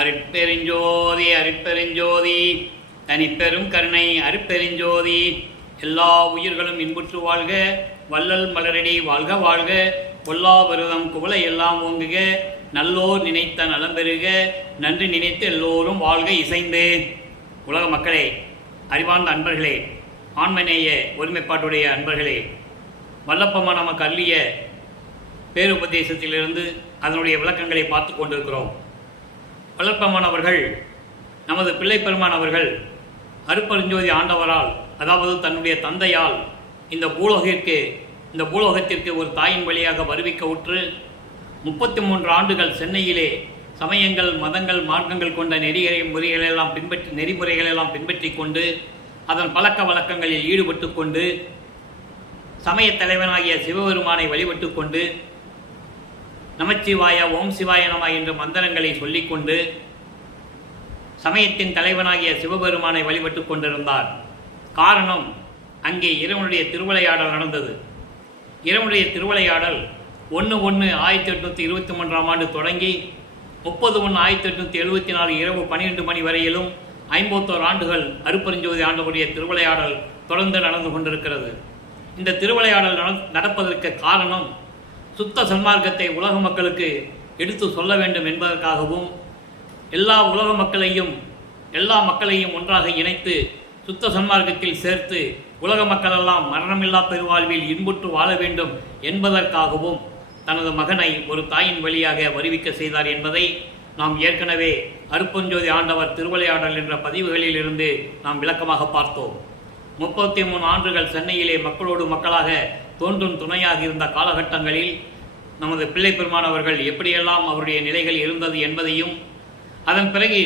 அருட்பெருஞ்சோதி அருட்பெருஞ்சோதி தனிப்பெரும் கருணை அருட்பெருஞ்சோதி. எல்லா உயிர்களும் இன்புற்று வாழ்க, வள்ளல் மலரடி வாழ்க வாழ்க, கொல்லா விரதம் குவளை எல்லாம் ஓங்குக, நல்லோர் நினைத்த நலம் பெறுக, நன்றி நினைத்து எல்லோரும் வாழ்க இசைந்து. உலக மக்களே, அறிவார்ந்த அன்பர்களே, ஆண்மநேய ஒருமைப்பாட்டுடைய அன்பர்களே, வல்லப்பமா நமக்கு அள்ளிய பேருபதேசத்திலிருந்து அதனுடைய விளக்கங்களை பார்த்து கொண்டிருக்கிறோம். வல்லப்பமானவர்கள், நமது பிள்ளை பெருமான் அவர்கள் அருட்பெருஞ்சோதி ஆண்டவரால், அதாவது தன்னுடைய தந்தையால் இந்த பூலோகத்திற்கு ஒரு தாயின் வழியாக வருவிக்க உற்று 33 ஆண்டுகள் சென்னையிலே சமயங்கள், மதங்கள், மார்க்கங்கள் கொண்ட நெறிமுறைகளெல்லாம் பின்பற்றி கொண்டு அதன் பழக்க வழக்கங்களில் ஈடுபட்டு கொண்டு சமய தலைவனாகிய சிவபெருமானை வழிபட்டு கொண்டு நமச்சிவாய ஓம் சிவாய நம என்ற மந்திரங்களை சொல்லிக்கொண்டு சமயத்தின் தலைவனாகிய சிவபெருமானை வழிபட்டு கொண்டிருந்தார். காரணம், அங்கே இறைவனுடைய திருவிளையாடல் நடந்தது. இறைவனுடைய திருவிளையாடல் 1/1/1823 தொடங்கி 30/1/1874 இரவு 12 மணி வரையிலும் 51 ஆண்டுகள் அருட்பெருஞ்சோதி ஆண்டவருடைய திருவிளையாடல் தொடர்ந்து நடந்து கொண்டிருக்கிறது. இந்த திருவிளையாடல் நடப்பதற்கு காரணம், சுத்த சன்மார்க்கத்தை உலக மக்களுக்கு எடுத்து சொல்ல வேண்டும் என்பதற்காகவும், எல்லா மக்களையும் ஒன்றாக இணைத்து சுத்த சன்மார்க்கத்தில் சேர்த்து உலக மக்களெல்லாம் மரணமில்லா பெருவாழ்வில் இன்புற்று வாழ வேண்டும் என்பதற்காகவும் தனது மகனை ஒரு தாயின் வழியாக வருவிக்க செய்தார் என்பதை நாம் ஏற்கனவே அருட்பெருஞ்சோதி ஆண்டவர் திருவிளையாடல் என்ற பதிவுகளில் இருந்து நாம் விளக்கமாக பார்த்தோம். 33 ஆண்டுகள் சென்னையிலே மக்களோடு மக்களாக தோன்றும் துணையாக இருந்த காலகட்டங்களில் நமது பிள்ளை பெருமானவர்கள் எப்படியெல்லாம் அவருடைய நிலைகள் இருந்தது என்பதையும், அதன் பிறகு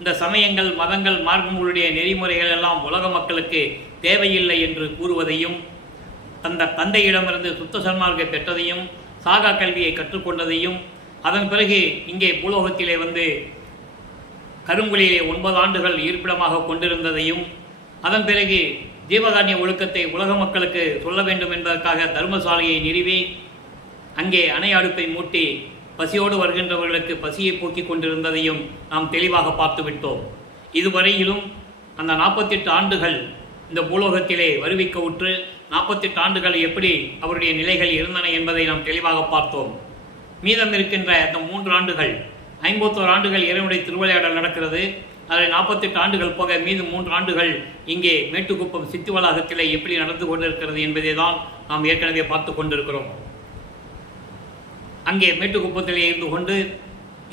இந்த சமயங்கள், மதங்கள், மார்க்கங்களுடைய நெறிமுறைகள் எல்லாம் உலக மக்களுக்கு தேவையில்லை என்று கூறுவதையும், அந்த தந்தையிடமிருந்து சுத்த சன்மார்க்கை பெற்றதையும், சாகா கல்வியை கற்றுக்கொண்டதையும், அதன் பிறகு இங்கே பூலோகத்திலே வந்து கருங்குழியிலே 9 ஆண்டுகள் இருப்பிடமாக கொண்டிருந்ததையும், அதன் பிறகு ஜீவகாருண்ய ஒழுக்கத்தை உலக மக்களுக்கு சொல்ல வேண்டும் என்பதற்காக தர்மசாலையை நிறுவி அங்கே அணை அடுப்பை மூட்டி பசியோடு வருகின்றவர்களுக்கு பசியை போக்கிக் கொண்டிருந்ததையும் நாம் தெளிவாக பார்த்து விட்டோம். இதுவரையிலும் அந்த 48 ஆண்டுகள் இந்த பூலோகத்திலே வருவிக்க உற்று 48 ஆண்டுகள் எப்படி அவருடைய நிலைகள் இருந்தன என்பதை நாம் தெளிவாக பார்த்தோம். மீதம் இருக்கின்ற அந்த 3 ஆண்டுகள், 51 ஆண்டுகள் இறைவனுடைய திருவிளையாடல் நடக்கிறது. அதில் 48 ஆண்டுகள் போக மீது 3 ஆண்டுகள் இங்கே மேட்டுக்குப்பம் சித்தி வளாகத்திலே எப்படி நடந்து கொண்டிருக்கிறது என்பதை தான் நாம் ஏற்கனவே பார்த்து கொண்டிருக்கிறோம். அங்கே மேட்டுக்குப்பத்திலே இருந்து கொண்டு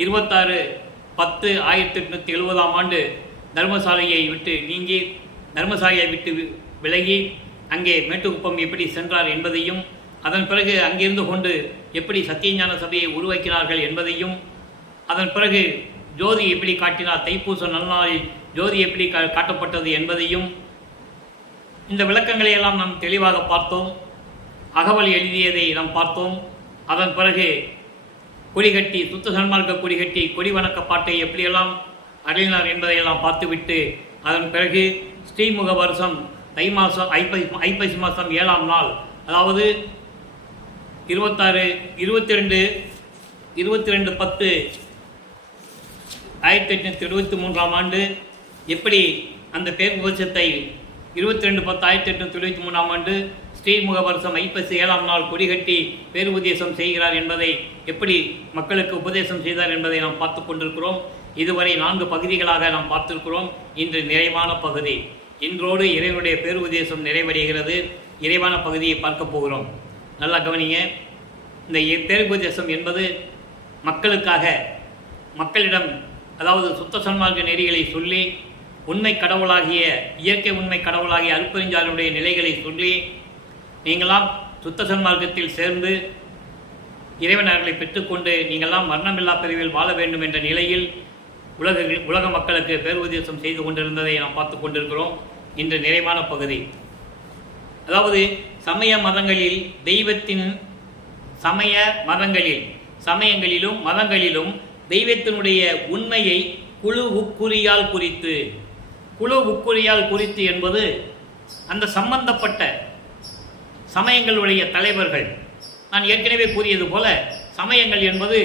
26/10/1870 தர்மசாலையை விட்டு நீங்கி, தர்மசாலையை விட்டு விலகி அங்கே மேட்டுக்குப்பம் எப்படி சென்றார் என்பதையும், அதன் பிறகு அங்கிருந்து கொண்டு எப்படி சத்தியஞான சபையை உருவாக்கினார்கள் என்பதையும், அதன் பிறகு ஜோதி எப்படி காட்டினார், தைப்பூச நல்நாளில் ஜோதி எப்படி காட்டப்பட்டது என்பதையும், இந்த விளக்கங்களை எல்லாம் நாம் தெளிவாக பார்த்தோம். அகவல் எழுதியதை நாம் பார்த்தோம். அதன் பிறகு கொடிகட்டி, சுத்த சன்மார்க்க கொடிகட்டி கொடி வணக்க பாட்டை எப்படியெல்லாம் அருளினார் என்பதையெல்லாம் பார்த்துவிட்டு, அதன் பிறகு ஸ்ரீமுக வருஷம் ஐப்பசி மாதம் 7ஆம் நாள், அதாவது 22/10/1873 எப்படி அந்த பேர் உபதேசத்தை 22/10/1873 ஸ்ரீமுக வருஷம் ஐப்பசி 7ஆம் நாள் கொடிகட்டி பேருபதேசம் செய்கிறார் என்பதை, எப்படி மக்களுக்கு உபதேசம் செய்தார் என்பதை நாம் பார்த்து கொண்டிருக்கிறோம். இதுவரை 4 பகுதிகளாக நாம் பார்த்திருக்கிறோம். இன்று நிறைவான பகுதி. இன்றோடு இறைவனுடைய பேருபதேசம் நிறைவடைகிறது. நிறைவான பகுதியை பார்க்க போகிறோம். நல்லா கவனிங்க. இந்த பேருபதேசம் என்பது மக்களுக்காக, மக்களிடம், அதாவது சுத்த சன்மார்க்க நெறிகளை சொல்லி, உண்மை கடவுளாகிய, இயற்கை உண்மை கடவுளாகிய அருட்பெருஞ்சாருடைய நிலைகளை சொல்லி, நீங்களாம் சுத்த சன்மார்க்கத்தில் சேர்ந்து இறைவனர்களை பெற்றுக்கொண்டு நீங்களாம் மரணமில்லா பிரிவில் வாழ வேண்டும் என்ற நிலையில் உலக மக்களுக்கு பேருபதேசம் செய்து கொண்டிருந்ததை நாம் பார்த்து கொண்டிருக்கிறோம். இன்று நிறைவான பகுதி. அதாவது சமயங்களிலும் மதங்களிலும் தெய்வத்தினுடைய உண்மையை குழு உக்குறியால் குறித்து என்பது அந்த சம்பந்தப்பட்ட சமயங்களுடைய தலைவர்கள், நான் ஏற்கனவே கூறியது போல சமயங்கள் என்பது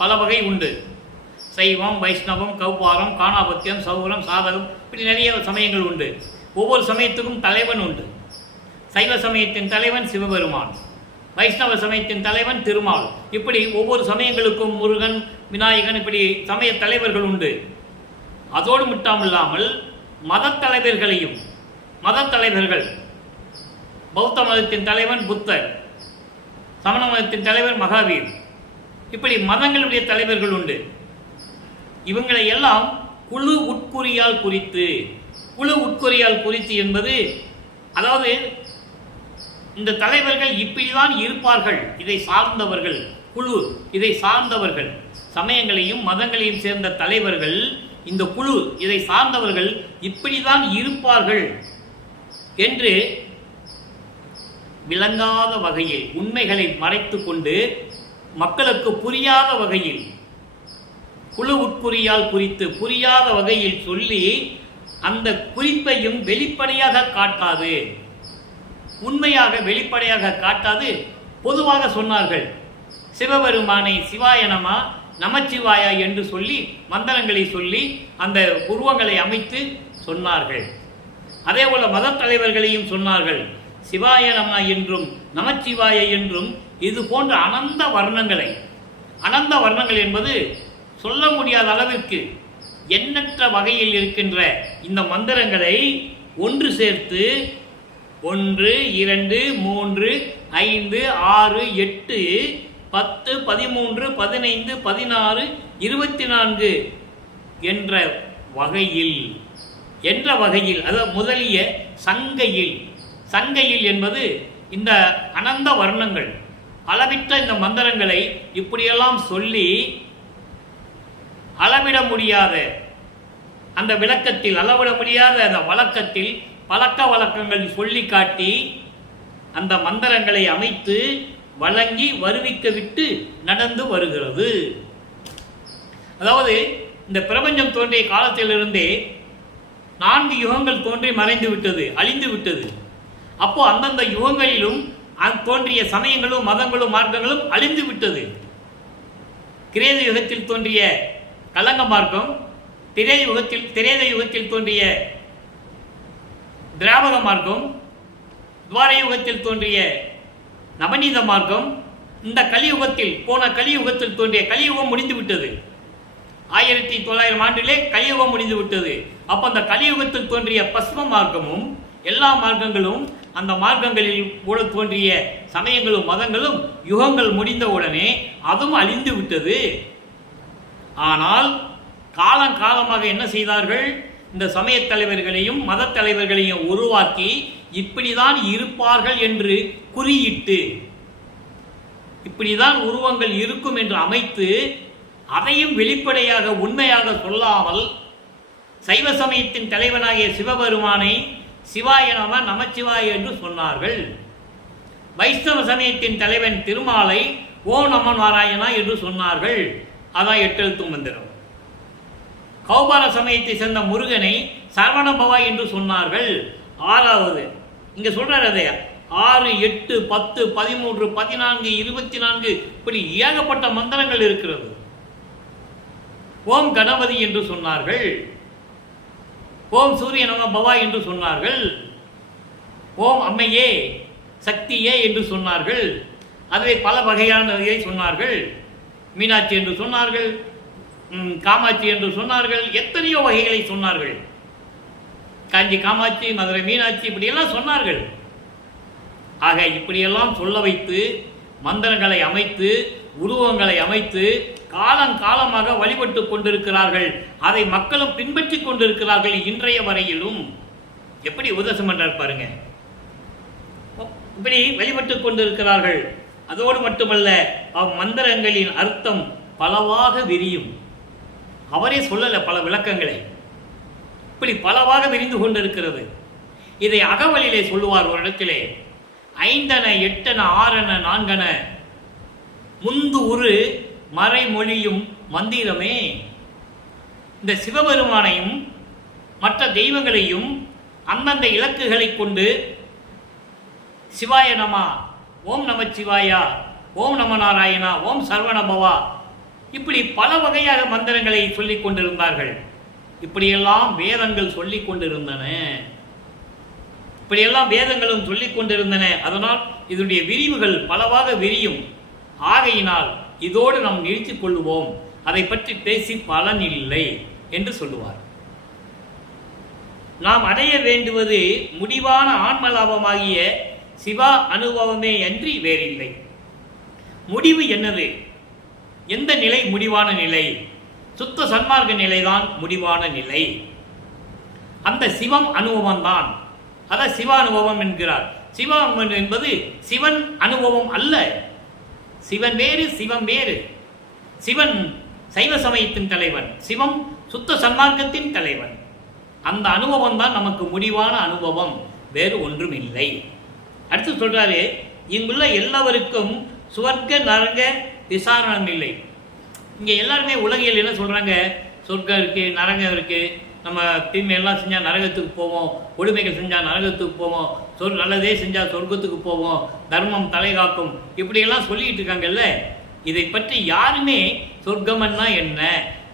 பல வகை உண்டு. சைவம், வைஷ்ணவம், கௌபாரம், காணாபத்தியம், சௌரம், சாதகம், இப்படி நிறைய சமயங்கள் உண்டு. ஒவ்வொரு சமயத்துக்கும் தலைவன் உண்டு. சைவ சமயத்தின் தலைவன் சிவபெருமான், வைஷ்ணவ சமயத்தின் தலைவன் திருமால், இப்படி ஒவ்வொரு சமயங்களுக்கும் முருகன், விநாயகன், இப்படி சமய தலைவர்கள் உண்டு. அதோடு மட்டுமில்லாமல் மத தலைவர்கள் பௌத்த மதத்தின் தலைவன் புத்தர், சமண மதத்தின் தலைவர் மகாவீர், இப்படி மதங்களுடைய தலைவர்கள் உண்டு. இவங்களை எல்லாம் குழு உட்குறியால் குறித்து என்பது, அதாவது இந்த தலைவர்கள் இப்படிதான் இருப்பார்கள், இதை சார்ந்தவர்கள், குழு இதை சார்ந்தவர்கள், சமயங்களையும் மதங்களையும் சேர்ந்த தலைவர்கள், இந்த குழு இதை சார்ந்தவர்கள் இப்படிதான் இருப்பார்கள் என்று விளங்காத வகையில், உண்மைகளை மறைத்து கொண்டு மக்களுக்கு புரியாத வகையில், குழு உட்குறியால் குறித்து புரியாத வகையில் சொல்லி அந்த குறிப்பையும் வெளிப்படையாக காட்டாது, உண்மையாக வெளிப்படையாக காட்டாது பொதுவாக சொன்னார்கள். சிவபெருமானை சிவாய நம, நமச்சிவாயா என்று சொல்லி மந்திரங்களை சொல்லி அந்த உருவங்களை அமைத்து சொன்னார்கள். அதே போல மத தலைவர்களையும் சொன்னார்கள். சிவாய நம என்றும் நமச்சிவாய என்றும் இது போன்ற அனந்த வர்ணங்கள் என்பது சொல்ல முடியாத அளவிற்கு எண்ணற்ற வகையில் இருக்கின்ற இந்த மந்திரங்களை ஒன்று சேர்த்து 1, 2, 3, 5, 6, 8, 10, 13, 15, 16, 24 என்ற வகையில் அதாவது முதலிய சங்கையில் என்பது இந்த அனந்த வர்ணங்கள், அளவிட்ட இந்த மந்திரங்களை இப்படியெல்லாம் சொல்லி அளவிட முடியாத அந்த விளக்கத்தில், அளவிட முடியாத அந்த வழக்கத்தில் பழக்க வழக்கங்கள் சொல்லி காட்டி அந்த மந்திரங்களை அமைத்து வழங்கி வருவிக்க விட்டு நடந்து வருகிறது. அதாவது இந்த பிரபஞ்சம் தோன்றிய காலத்திலிருந்தே 4 யுகங்கள் தோன்றி மறைந்து விட்டது, அழிந்து விட்டது. அப்போ அந்தந்த யுகங்களிலும் தோன்றிய சமயங்களும் மதங்களும் மார்க்கங்களும் அழிந்து விட்டது. கிரேத யுகத்தில் தோன்றிய கலங்க மார்க்கம், திரேத யுகத்தில் தோன்றிய திராவக மார்க்கம், துவார யுகத்தில் தோன்றிய நவநீத மார்க்கம், இந்த கலியுகத்தில் தோன்றிய கலியுகம் முடிந்து விட்டது. 1900 ஆண்டிலே கலியுகம் முடிந்து விட்டது. அப்போ அந்த கலியுகத்தில் தோன்றிய பஸ்ம மார்க்கமும் எல்லா மார்க்கங்களும், அந்த மார்க்கங்களில் தோன்றிய சமயங்களும் மதங்களும் யுகங்கள் முடிந்த உடனே அதுவும் அழிந்து விட்டது. ஆனால் காலமாக என்ன செய்தார்கள்? இந்த சமய தலைவர்களையும் மத தலைவர்களையும் உருவாக்கி இப்படிதான் இருப்பார்கள் என்று குறியிட்டு, இப்படிதான் உருவங்கள் இருக்கும் என்று அமைத்து, அதையும் வெளிப்படையாக உண்மையாக சொல்லாமல் சைவ சமயத்தின் தலைவனாகிய சிவபெருமானை சிவாய நம நமச்சிவாய என்று சொன்னார்கள். வைஷ்ணவ சமயத்தின் தலைவன் திருமாலை ஓம் நம நாராயணா என்று சொன்னார்கள். அதான் 8 எழுத்து மந்திரம். கௌபார சமயத்தை சேர்ந்த முருகனை சரவண பவா என்று சொன்னார்கள். 6வது இங்க சொல்றாரு. அதை 6, 8, 10, 13, 14, 24 இப்படி ஏகப்பட்ட மந்திரங்கள் இருக்கிறது. ஓம் கணபதி என்று சொன்னார்கள். ஓம் சூரிய நம பவா என்று சொன்னார்கள். ஓம் அம்மையே சக்தியே என்று சொன்னார்கள். அதுவே பல வகையானதை சொன்னார்கள். மீனாட்சி என்று சொன்னார்கள், காமாட்சி என்று சொன்னார்கள், எத்தனையோ வகைகளை சொன்னார்கள். காஞ்சி காமாட்சி, மதுரை மீனாட்சி, இப்படியெல்லாம் சொன்னார்கள். ஆக இப்படியெல்லாம் சொல்ல வைத்து மந்திரங்களை அமைத்து உருவங்களை அமைத்து காலமாக வழிபட்டு கொண்டிருக்கிறார்கள். அதை மக்களும் பின்பற்றி கொண்டிருக்கிறார்கள். இன்றைய வரையிலும் எப்படி உபதேசம் பண்றார் பாருங்க. இப்படி வழிபட்டு கொண்டிருக்கிறார்கள். அதோடு மட்டுமல்ல, மந்திரங்களின் அர்த்தம் பலவாக விரியும். அவரே சொல்லல பல விளக்கங்களை. இப்படி பலவாக விரிந்து கொண்டிருக்கிறது. இதை அகவலிலே சொல்லுவார் ஒரு இடத்திலே. 5 8 6 4 முந்து உரு மறைமொழியும் மந்திரமே. இந்த சிவபெருமானையும் மற்ற தெய்வங்களையும் அந்தந்த இலக்குகளை கொண்டு சிவாய நம, ஓம் நமச்சிவாயா, ஓம் நம நாராயணா, ஓம் சரவண பவா இப்படி பல வகையாக மந்திரங்களை சொல்லிக் கொண்டிருந்தார்கள். இப்படியெல்லாம் வேதங்கள் சொல்லிக் கொண்டிருந்தன. இப்படியெல்லாம் வேதங்களும் சொல்லிக் கொண்டிருந்தன. அதனால் இதனுடைய விரிவுகள் பலவாக விரியும். ஆகையினால் இதோடு நாம் நிறுத்திக் கொள்வோம், அதை பற்றி பேசி பலன் இல்லை என்று சொல்லுவார். நாம் அடைய வேண்டுவது முடிவான ஆன்மலாபமாகிய சிவா அனுபவமே அன்றி வேறில்லை. முடிவு என்னது? எந்த நிலை முடிவான நிலை? சுத்த சன்மார்க்க நிலைதான் முடிவான நிலை. அந்த சிவம் அனுபவம் தான். அதான் சிவ அனுபவம் என்கிறார். சிவ அனுபவம் என்பது சிவன் அனுபவம் அல்ல. சிவன் வேறு, சிவம் வேறு. சிவன் சைவ சமயத்தின் தலைவன், சிவம் சுத்த சன்மார்க்கத்தின் தலைவன். அந்த அனுபவம் தான் நமக்கு முடிவான அனுபவம், வேறு ஒன்றும் இல்லை. அடுத்து சொல்றாரு, இங்குள்ள எல்லாருக்கும் சுவர்க்க நரக விசாரணம் இல்லை. இங்கே எல்லாருமே உலகியல் என்ன சொல்றாங்க? சொர்க்கம் இருக்கு, நரகம் இருக்கு, நம்ம தீமையெல்லாம் செஞ்சால் நரகத்துக்கு போவோம், கொடுமைகள் செஞ்சால் நரகத்துக்கு போவோம், நல்லதே செஞ்சால் சொர்க்கத்துக்கு போவோம், தர்மம் தலை காக்கும், இப்படியெல்லாம் சொல்லிட்டு இருக்காங்கல்ல. இதை பற்றி யாருமே சொர்க்கம்னா என்ன,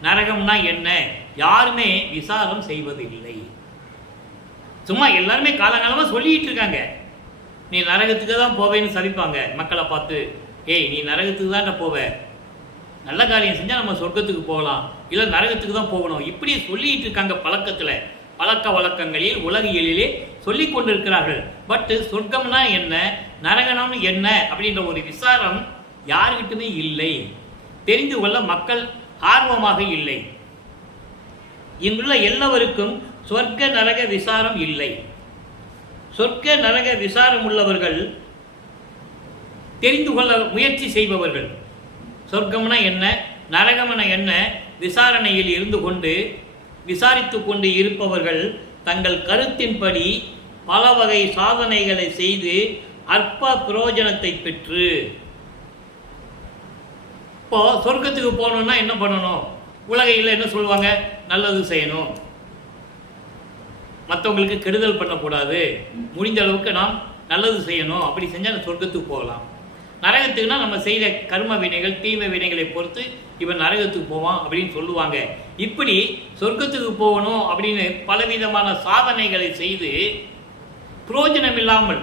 நரகம்னா என்ன, யாருமே விசாரம் செய்வதில்லை. சும்மா எல்லாருமே காலங்காலமாக சொல்லிட்டு இருக்காங்க. நீ நரகத்துக்கு தான் போவேன்னு சலிப்பாங்க மக்களை பார்த்து. ஏய், நீ நரகத்துக்கு தான் போவ, நல்ல காரியம் செஞ்சால் நம்ம சொர்க்கத்துக்கு போகலாம், இல்லை நரகத்துக்கு தான் போகணும், இப்படி சொல்லிட்டு இருக்காங்க. பழக்கத்தில், பழக்க வழக்கங்களில், உலகியலிலே சொல்லி கொண்டிருக்கிறார்கள். பட் சொர்க்கம்னா என்ன, நரகம்னு என்ன அப்படின்ற ஒரு விசாரம் யாருக்கிட்டுமே இல்லை. தெரிந்து கொள்ள மக்கள் ஆர்வமாக இல்லை. இங்குள்ள எல்லாருக்கும் சொர்க்க நரக விசாரம் இல்லை. சொர்க்க நரக விசாரம் உள்ளவர்கள், தெரிந்து கொள்ள முயற்சி செய்பவர்கள், சொர்க்கம்னா என்ன, நரகம்னா என்ன விசாரணையில் இருந்து கொண்டு விசாரித்து கொண்டு இருப்பவர்கள் தங்கள் கருத்தின்படி பல வகை சாதனைகளை செய்து அற்ப பிரயோஜனத்தை பெற்று. இப்போ சொர்க்கத்துக்கு போகணும்னா என்ன பண்ணணும்? உலகையில் என்ன சொல்லுவாங்க? நல்லது செய்யணும், மற்றவங்களுக்கு கெடுதல் பண்ணக்கூடாது, முடிந்த அளவுக்கு நாம் நல்லது செய்யணும், அப்படி செஞ்சால் சொர்க்கத்துக்கு போகலாம். நரகத்துக்குனா நம்ம செய்த கர்ம வினைகள், தீமை வினைகளை பொறுத்து இவன் நரகத்துக்கு போவான் அப்படின்னு சொல்லுவாங்க. இப்படி சொர்க்கத்துக்கு போகணும் அப்படின்னு பலவிதமான சாதனைகளை செய்து புரோஜனம் இல்லாமல்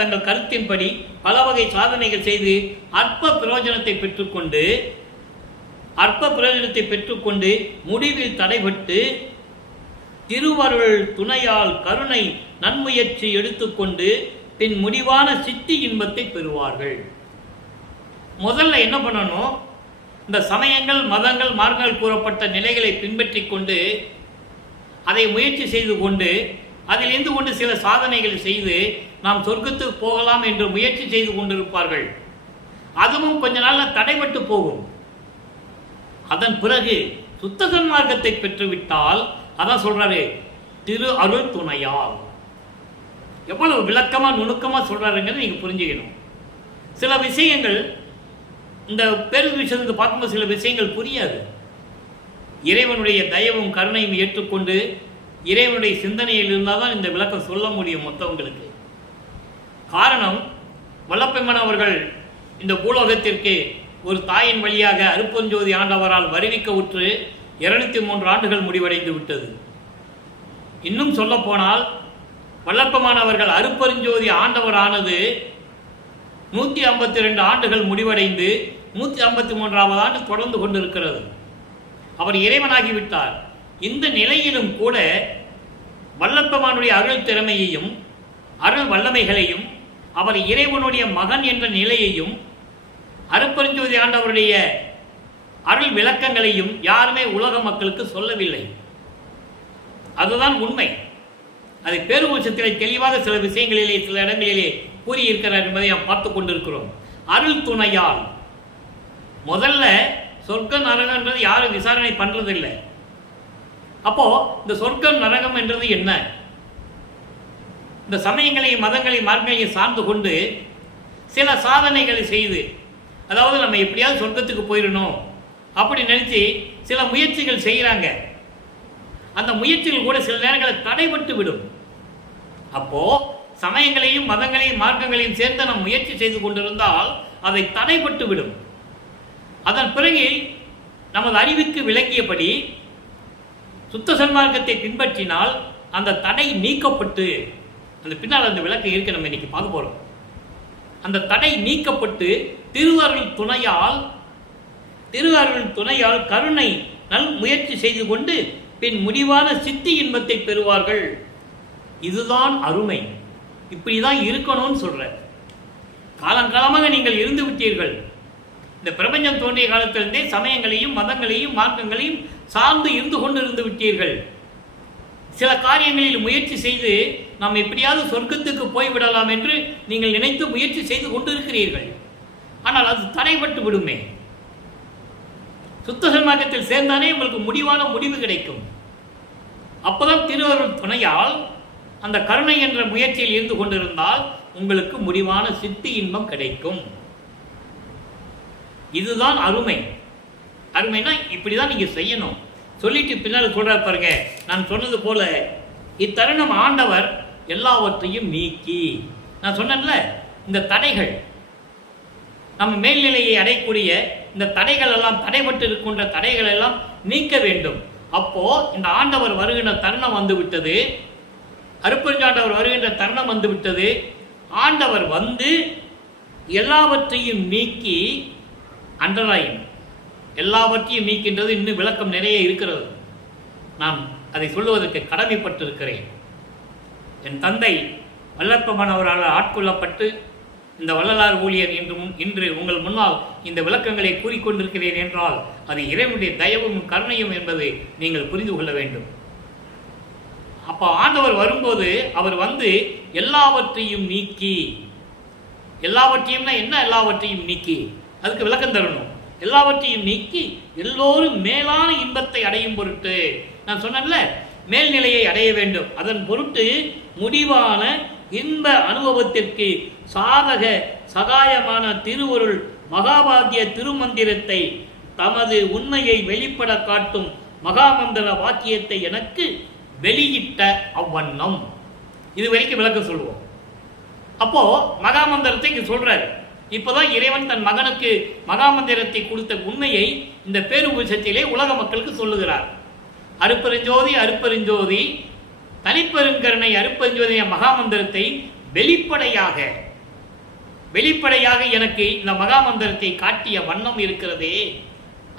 தங்கள் கருத்தின்படி பல வகை சாதனைகள் செய்து அற்ப பிரயோஜனத்தை பெற்றுக்கொண்டு முடிவில் தடைபட்டு திருவருள் துணையால் கருணை நன்முயற்சி எடுத்துக்கொண்டு பின் முடிவான சித்தி இன்பத்தை பெறுவார்கள். முதல்ல என்ன பண்ணணும்? இந்த சமயங்கள், மதங்கள், மார்க்கங்கள் கூறப்பட்ட நிலைகளை பின்பற்றி கொண்டு அதை முயற்சி செய்து கொண்டு அதில் இருந்து கொண்டு சில சாதனைகள் செய்து நாம் சொர்க்கத்துக்கு போகலாம் என்று முயற்சி செய்து கொண்டிருப்பார்கள். அதுவும் கொஞ்ச நாளில் தடைபட்டு போகும். அதன் பிறகு சுத்த சன்மார்க்கத்தை பெற்றுவிட்டால், அதான் சொல்றாரு, திரு அருள் துணையால். எவ்வளவு விளக்கமா நுணுக்கமா சொல்றாருங்கிறது நீங்க புரிஞ்சுக்கணும். சில விஷயங்கள் இந்த பெரு விஷயத்தை பார்க்கும்போது சில விஷயங்கள் புரியாது. இறைவனுடைய தயவும் கருணையும் ஏற்றுக்கொண்டு இறைவனுடைய சிந்தனையில் இருந்தால் தான் இந்த விளக்கம் சொல்ல முடியும் மொத்தவங்களுக்கு. காரணம், வல்லப்பெருமான் அவர்கள் இந்த பூலோகத்திற்கு ஒரு தாயின் வழியாக அருப்பெருஞ்சோதி ஆண்டவரால் வருவிக்க உற்று 203 ஆண்டுகள் முடிவடைந்து விட்டது. இன்னும் சொல்ல போனால் வல்லப்பெருமான் அவர்கள் அருப்பெருஞ்சோதி ஆண்டவரானது 152 ஆண்டுகள் முடிவடைந்து 153வது ஆண்டு தொடர்ந்து கொண்டிருக்கிறது. அவர் இறைவனாகிவிட்டார். இந்த நிலையிலும் கூட வல்லப்பெருமானுடைய அருள் திறமையையும் அருள் வல்லமைகளையும் அவர் இறைவனுடைய மகன் என்ற நிலையையும் அருப்பெருஞ்சோதி ஆண்டவருடைய அருள் விளக்கங்களையும் யாருமே உலக மக்களுக்கு சொல்லவில்லை. அதுதான் உண்மை. அதை பேருபட்சத்திலே தெளிவாக சில விஷயங்களிலே, சில இடங்களிலே கூறியிருக்கிறார் என்பதை நாம் பார்த்து கொண்டிருக்கிறோம். அருள் துணையால் முதல்ல சொர்க்க நரகன்றது யாரும் விசாரணை பண்றதில்லை. அப்போ இந்த சொர்க்கம் நரகம் என்றது என்ன? இந்த சமயங்களையும் மதங்களையும் மார்க்கங்களையும் சார்ந்து கொண்டு சில சாதனைகளை செய்து, அதாவது நம்ம எப்படியாவது சொர்க்கத்துக்கு போயிடணும் அப்படி நினைச்சு சில முயற்சிகள் செய்கிறாங்க. அந்த முயற்சிகள் கூட சில நேரங்களில் தடைபட்டு விடும். அப்போ சமயங்களையும் மதங்களையும் மார்க்கங்களையும் சேர்த்து நாம் முயற்சி செய்து கொண்டிருந்தால் அதை தடைபட்டு விடும். அதன் பிறகு நமது அறிவுக்கு விளங்கியபடி சுத்த சன்மார்க்கத்தை பின்பற்றினால் அந்த தடை நீக்கப்பட்டு, அந்த பின்னால் அந்த விளக்கம் இருக்க நம்ம இன்னைக்கு பார்க்க போறோம். அந்த தடை நீக்கப்பட்டு திருவருள் துணையால் கருணை நல் முயற்சி செய்து கொண்டு பின் முடிவான சித்தி இன்பத்தை பெறுவார்கள். இதுதான் அருமை. இப்படிதான் இருக்கணும்னு சொல்ற. காலங்காலமாக நீங்கள் இருந்து விட்டீர்கள். இந்த பிரபஞ்சம் தோன்றிய காலத்திலிருந்தே சமயங்களையும் மதங்களையும் மார்க்கங்களையும் சார்ந்து இருந்து கொண்டு இருந்து விட்டீர்கள். சில காரியங்களில் முயற்சி செய்து நாம் எப்படியாவது சொர்க்கத்துக்கு போய்விடலாம் என்று நீங்கள் நினைத்து முயற்சி செய்து கொண்டு இருக்கிறீர்கள். ஆனால் அது தடைபட்டு விடுமே. சுத்த சன்மார்க்கத்தில் சேர்ந்தானே உங்களுக்கு முடிவு கிடைக்கும். அப்போதான் திருவருள் துணையால் அந்த கருணை என்ற முயற்சியில் இருந்து கொண்டிருந்தால் உங்களுக்கு முடிவான சித்தி இன்பம் கிடைக்கும். இதுதான் அருமை. அருமைனா இப்படிதான் நீங்க செய்யணும். சொல்லிட்டு பின்னால் சொல்ற பாருங்க, நான் சொன்னது போல இத்தருணம் ஆண்டவர் எல்லாவற்றையும் நீக்கி, நான் சொன்னேன்ல, இந்த தடைகள் நம்ம மேல்நிலையை அடையக்கூடிய இந்த தடைகள் எல்லாம், தடைபட்டு இருக்கின்ற தடைகள் எல்லாம் நீக்க வேண்டும். அப்போ இந்த ஆண்டவர் வருகின்ற தருணம் வந்து விட்டது. அருட்பெருஞ்சாண்டவர் வருகின்ற தருணம் வந்து விட்டது. ஆண்டவர் வந்து எல்லாவற்றையும் நீக்கி, அண்டர்லைன், எல்லாவற்றையும் நீக்கின்றது. இன்னும் விளக்கம் நிறைய இருக்கிறது. நான் அதை சொல்லுவதற்கு கடமைப்பட்டிருக்கிறேன். என் தந்தை வல்லற்பமான் அவரால் ஆட்கொள்ளப்பட்டு இந்த வள்ளலார் ஊழியர் இன்று உங்கள் முன்னால் இந்த விளக்கங்களை கூறிக்கொண்டிருக்கிறேன் என்றால் அது இறைவனுடைய தயவும் கருணையும் என்பதை நீங்கள் புரிந்து கொள்ள வேண்டும். அப்போ ஆண்டவர் வரும்போது அவர் வந்து எல்லாவற்றையும் நீக்கி, எல்லாவற்றையும்னா என்ன? எல்லாவற்றையும் நீக்கி அதுக்கு விளக்கம் தரணும். எல்லாவற்றையும் நீக்கி எல்லோரும் மேலான இன்பத்தை அடையும் பொருட்டு, நான் சொன்னேன்ல, மேல்நிலையை அடைய வேண்டும். அதன் பொருட்டு முடிவான இன்ப அனுபவத்திற்கு சாதக சகாயமான திருவருள் மகாபாகிய திருமந்திரத்தை தமது உண்மையை வெளிப்பட காட்டும் மகாமந்திர வாக்கியத்தை எனக்கு வெளியிட்ட அவ்வண்ணம். இது வரைக்கும் விளக்கம் சொல்லுவோம். அப்போ மகாமந்திரத்தை இங்க சொல்றாரு. இப்போதான் இறைவன் தன் மகனுக்கு மகாமந்திரத்தை கொடுத்த உண்மையை இந்த பேருபட்சத்திலே உலக மக்களுக்கு சொல்லுகிறார். அருப்பெருஞ்சோதி அருப்பெருஞ்சோதி தனிப்பெருங்கருணை அருப்பெருஞ்சோதி மகாமந்திரத்தை வெளிப்படையாக எனக்கு இந்த மகாமந்திரத்தை காட்டிய வண்ணம் இருக்கிறதே,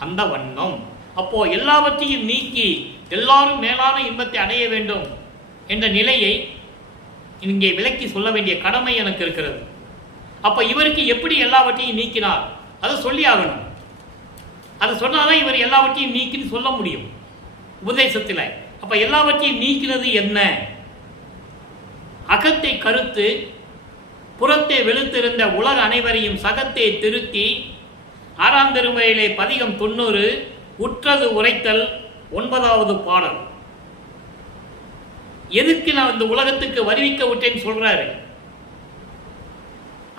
அந்த வண்ணம். அப்போ எல்லாவற்றையும் நீக்கி எல்லாரும் மேலான இன்பத்தை அடைய வேண்டும் என்ற நிலையை இங்கே விளக்கி சொல்ல வேண்டிய கடமை எனக்கு இருக்கிறது. அப்ப இவருக்கு எப்படி எல்லாவற்றையும் நீக்கினார் அதை சொல்லி ஆகணும். அதை சொன்னாதான் இவர் எல்லாவற்றையும் நீக்கின்னு சொல்ல முடியும் உபதேசத்தில். அப்ப எல்லாவற்றையும் நீக்கினது என்ன? அகத்தை கருத்து புறத்தே வெளுத்திருந்த உலக அனைவரையும் சகத்தை திருத்தி 6ஆம் திருமுறையிலே பதிகம் 90 உற்றது உரைத்தல் 9வது பாடல். எதுக்கு நான் இந்த உலகத்துக்கு வருவிக்க விட்டேன்னு சொல்றாரு.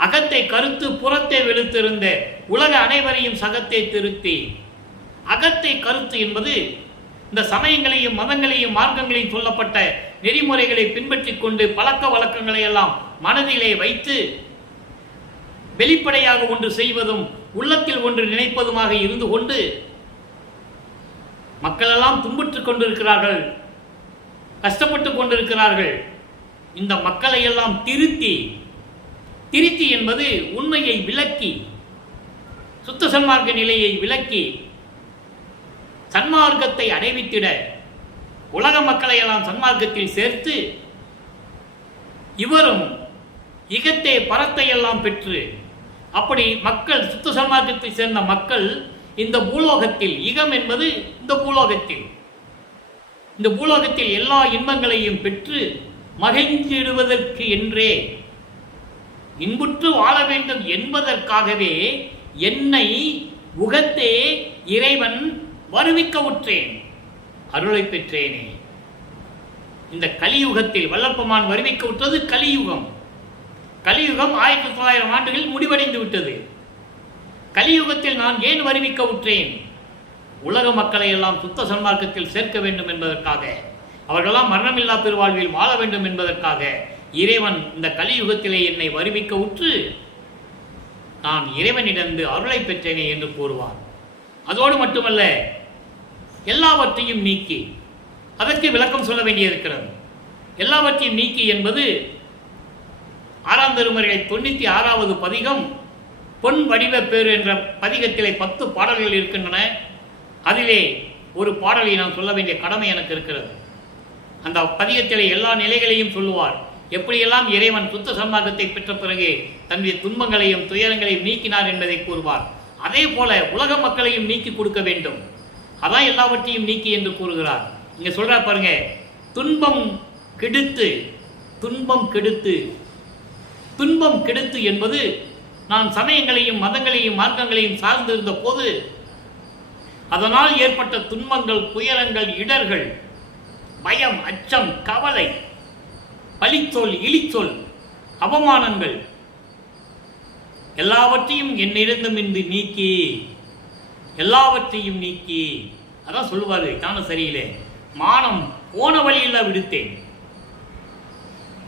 அகத்தை கருத்து புறத்தை வெளுத்திருந்த உலக அனைவரையும் சகத்தை திருத்தி. அகத்தை கருத்து என்பது இந்த சமயங்களையும் மதங்களையும் மார்க்கங்களையும் சொல்லப்பட்ட நெறிமுறைகளை பின்பற்றி கொண்டு பழக்க வழக்கங்களை எல்லாம் மனதிலே வைத்து வெளிப்படையாக ஒன்று செய்வதும் உள்ளத்தில் ஒன்று நினைப்பதுமாக இருந்து கொண்டு மக்கள் எல்லாம் துன்புற்றுக் கொண்டிருக்கிறார்கள், கஷ்டப்பட்டு கொண்டிருக்கிறார்கள். இந்த மக்களை எல்லாம் திருத்தி என்பது உண்மையை விளக்கி, சுத்த சன்மார்க்க நிலையை விளக்கி சன்மார்க்கத்தை அடைவித்திட உலக மக்களை எல்லாம் சன்மார்க்கத்தில் சேர்த்து இவரும் இகத்தே பரத்தை எல்லாம் பெற்று, அப்படி மக்கள் சுத்த சன்மார்க்கத்தை சேர்ந்த மக்கள் இந்த பூலோகத்தில், இகம் என்பது இந்த பூலோகத்தில் எல்லா இன்பங்களையும் பெற்று மகிழ்ந்திடுவதற்கு என்றே இன்புற்று வாழ வேண்டும் என்பதற்காகவே என்னை உகத்தே இறைவன் வருவிக்க உற்றேன், அருளை பெற்றேனே. இந்த கலியுகத்தில் வல்லற்பமான் வருவிக்க விட்டது கலியுகம். 1900 ஆண்டுகளில் முடிவடைந்து விட்டது. கலியுகத்தில் நான் ஏன் வருவிக்க உற்றேன்? உலக மக்களை எல்லாம் சுத்த சன்மார்க்கத்தில் சேர்க்க வேண்டும் என்பதற்காக, அவர்களெல்லாம் மரணமில்லா பெருவாழ்வில் வாழ வேண்டும் என்பதற்காக இறைவன் இந்த கலியுகத்திலே என்னை வருவிக்க உற்று நான் இறைவனிடந்து அருளை பெற்றேனே என்று கூறுவார். அதோடு மட்டுமல்ல, எல்லாவற்றையும் நீக்கி, அதற்கு விளக்கம் சொல்ல வேண்டியிருக்கிறது. எல்லாவற்றையும் நீக்கி என்பது 6ஆம் திருமுறை 96வது பதிகம் பொன் வடிவ பேறு என்ற பதிகத்திலே 10 பாடல்கள் இருக்கின்றன. அதிலே ஒரு பாடலை நான் சொல்ல வேண்டிய கடமை எனக்கு இருக்கிறது. அந்த பதிகத்திலே எல்லா நிலைகளையும் சொல்லுவார். எப்படியெல்லாம் இறைவன் சுத்த சன்மார்க்கத்தை பெற்ற பிறகு தன்னுடைய துன்பங்களையும் துயரங்களையும் நீக்கினார் என்பதை கூறுவார். அதே போல உலக மக்களையும் நீக்கி கொடுக்க வேண்டும். அதான் எல்லாவற்றையும் நீக்கி என்று கூறுகிறார். இங்க சொல்ற பாருங்க, துன்பம் கெடுத்து துன்பம் கெடுத்து என்பது நான் சமயங்களையும் மதங்களையும் மார்க்கங்களையும் சார்ந்திருந்த போது அதனால் ஏற்பட்ட துன்பங்கள், துயரங்கள், இடர்கள், பயம், அச்சம், கவலை, பழிச்சொல், இழிச்சொல், அவமானங்கள் எல்லாவற்றையும் என்னிருந்தும் இன்று நீக்கி, எல்லாவற்றையும் நீக்கி. அதான் சொல்லுவாரு ஞான சரியிலே, மானம் போன வழியில் விடுத்தேன்.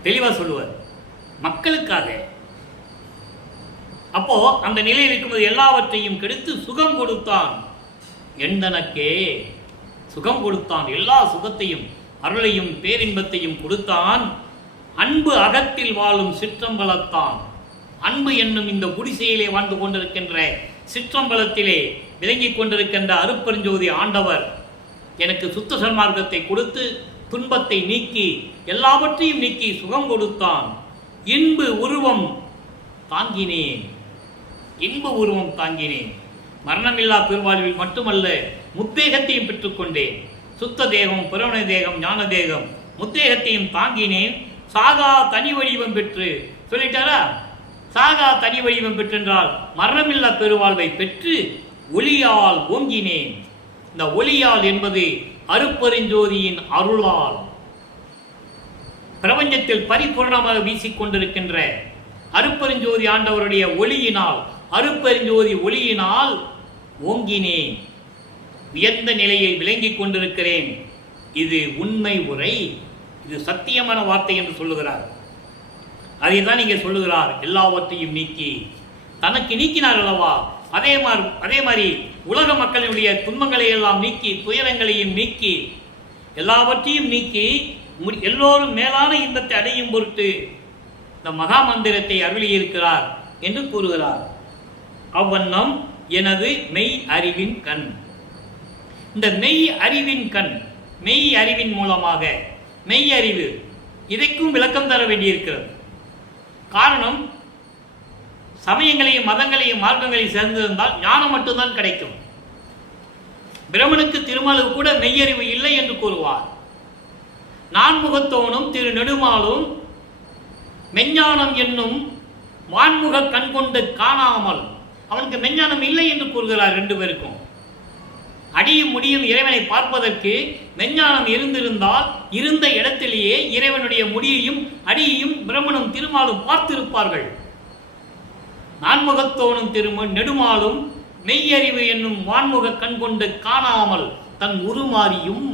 தெளிவா சொல்லுவார் மக்களுக்காக. அப்போ அந்த நிலையில் இருக்கும்போது எல்லாவற்றையும் கெடுத்து சுகம் கொடுத்தான். எந்தனக்கே சுகம் கொடுத்தான், எல்லா சுகத்தையும் அருளையும் பேரின்பத்தையும் கொடுத்தான். அன்பு அகத்தில் வாழும் சிற்றம்பலத்தான். அன்பு என்னும் இந்த குடிசையிலே வாழ்ந்து கொண்டிருக்கின்ற சிற்றம்பலத்திலே விளங்கிக் கொண்டிருக்கின்ற அருட்பெருஞ்சோதி ஆண்டவர் எனக்கு சுத்த சன்மார்க்கத்தை கொடுத்து துன்பத்தை நீக்கி எல்லாவற்றையும் நீக்கி சுகம் கொடுத்தான். இன்பு உருவம் தாங்கினேன், இன்ப உருவம் தாங்கினேன். மரணமில்லா பெருவாழ்வில் மட்டுமல்ல, முத்தேகத்தையும் பெற்றுக்கொண்டேன். சுத்த தேகம், புறவண தேகம், ஞான தேகம், முத்தேகத்தையும் தாங்கினேன். சாகா தனி வடிவம் பெற்று சொல்லிட்டாரா? சாகா தனி வடிவம் பெற்றென்றால் மரணமில்லா பெருவாழ்வை பெற்று ஒளியால் ஓங்கினேன். இந்த ஒளியால் என்பது அருட்பெருஞ்சோதியின் அருளால் பிரபஞ்சத்தில் பரிபூர்ணமாக வீசிக்கொண்டிருக்கின்ற அருட்பெருஞ்சோதி ஆண்டவருடைய ஒளியினால், அருட்பெருஞ்சோதி ஒளியினால் ஓங்கினேன். உயர்ந்த நிலையில் விளங்கிக் கொண்டிருக்கிறேன். இது உண்மை உரை, இது சத்தியமான வார்த்தை என்று சொல்லுகிறார். அதை தான் இங்கே சொல்லுகிறார். எல்லாவற்றையும் நீக்கி தனக்கு நீக்கினார் அல்லவா? அதே மாதிரி உலக மக்களுடைய துன்பங்களை எல்லாம் நீக்கி, துயரங்களையும் நீக்கி, எல்லாவற்றையும் நீக்கி எல்லோரும் மேலான இன்பத்தை அடையும் பொருட்டு இந்த மகா மந்திரத்தை அருளியிருக்கிறார் என்று கூறுகிறார். அவ்வண்ணம் எனது மெய் அறிவின் கண். இந்த மெய் அறிவின் கண், மெய் அறிவின் மூலமாக, மெய் அறிவு இதற்கும் விளக்கம் தர வேண்டியிருக்கிறது. காரணம், சமயங்களையும் மதங்களையும் மார்க்கங்களையும் சேர்ந்திருந்தால் ஞானம் மட்டும்தான் கிடைக்கும். பிரமனுக்கு திருமாலுக்கு கூட மெய்யறிவு இல்லை என்று கூறுவார். நான்முகத்தோனும் திரு நெடுமாலும் மெஞ்ஞானம் என்னும் வான்முக கண் கொண்டு காணாமல், அவனுக்கு மெஞ்ஞானம் இல்லை என்று கூறுகிறார். 2 பேருக்கும் அடியும் முடியும் இறைவனை பார்ப்பதற்கு மெஞ்ஞானம் இருந்திருந்தால் இருந்த இடத்திலேயே இறைவனுடைய முடியையும் அடியையும் பிரம்மனும் திருமாலும் பார்த்திருப்பார்கள். நான்முகத்தோனும் நெடுமாலும் மெய்யறிவு என்னும் வான்முக கண் கொண்டு காணாமல் தன் உருமாறியும்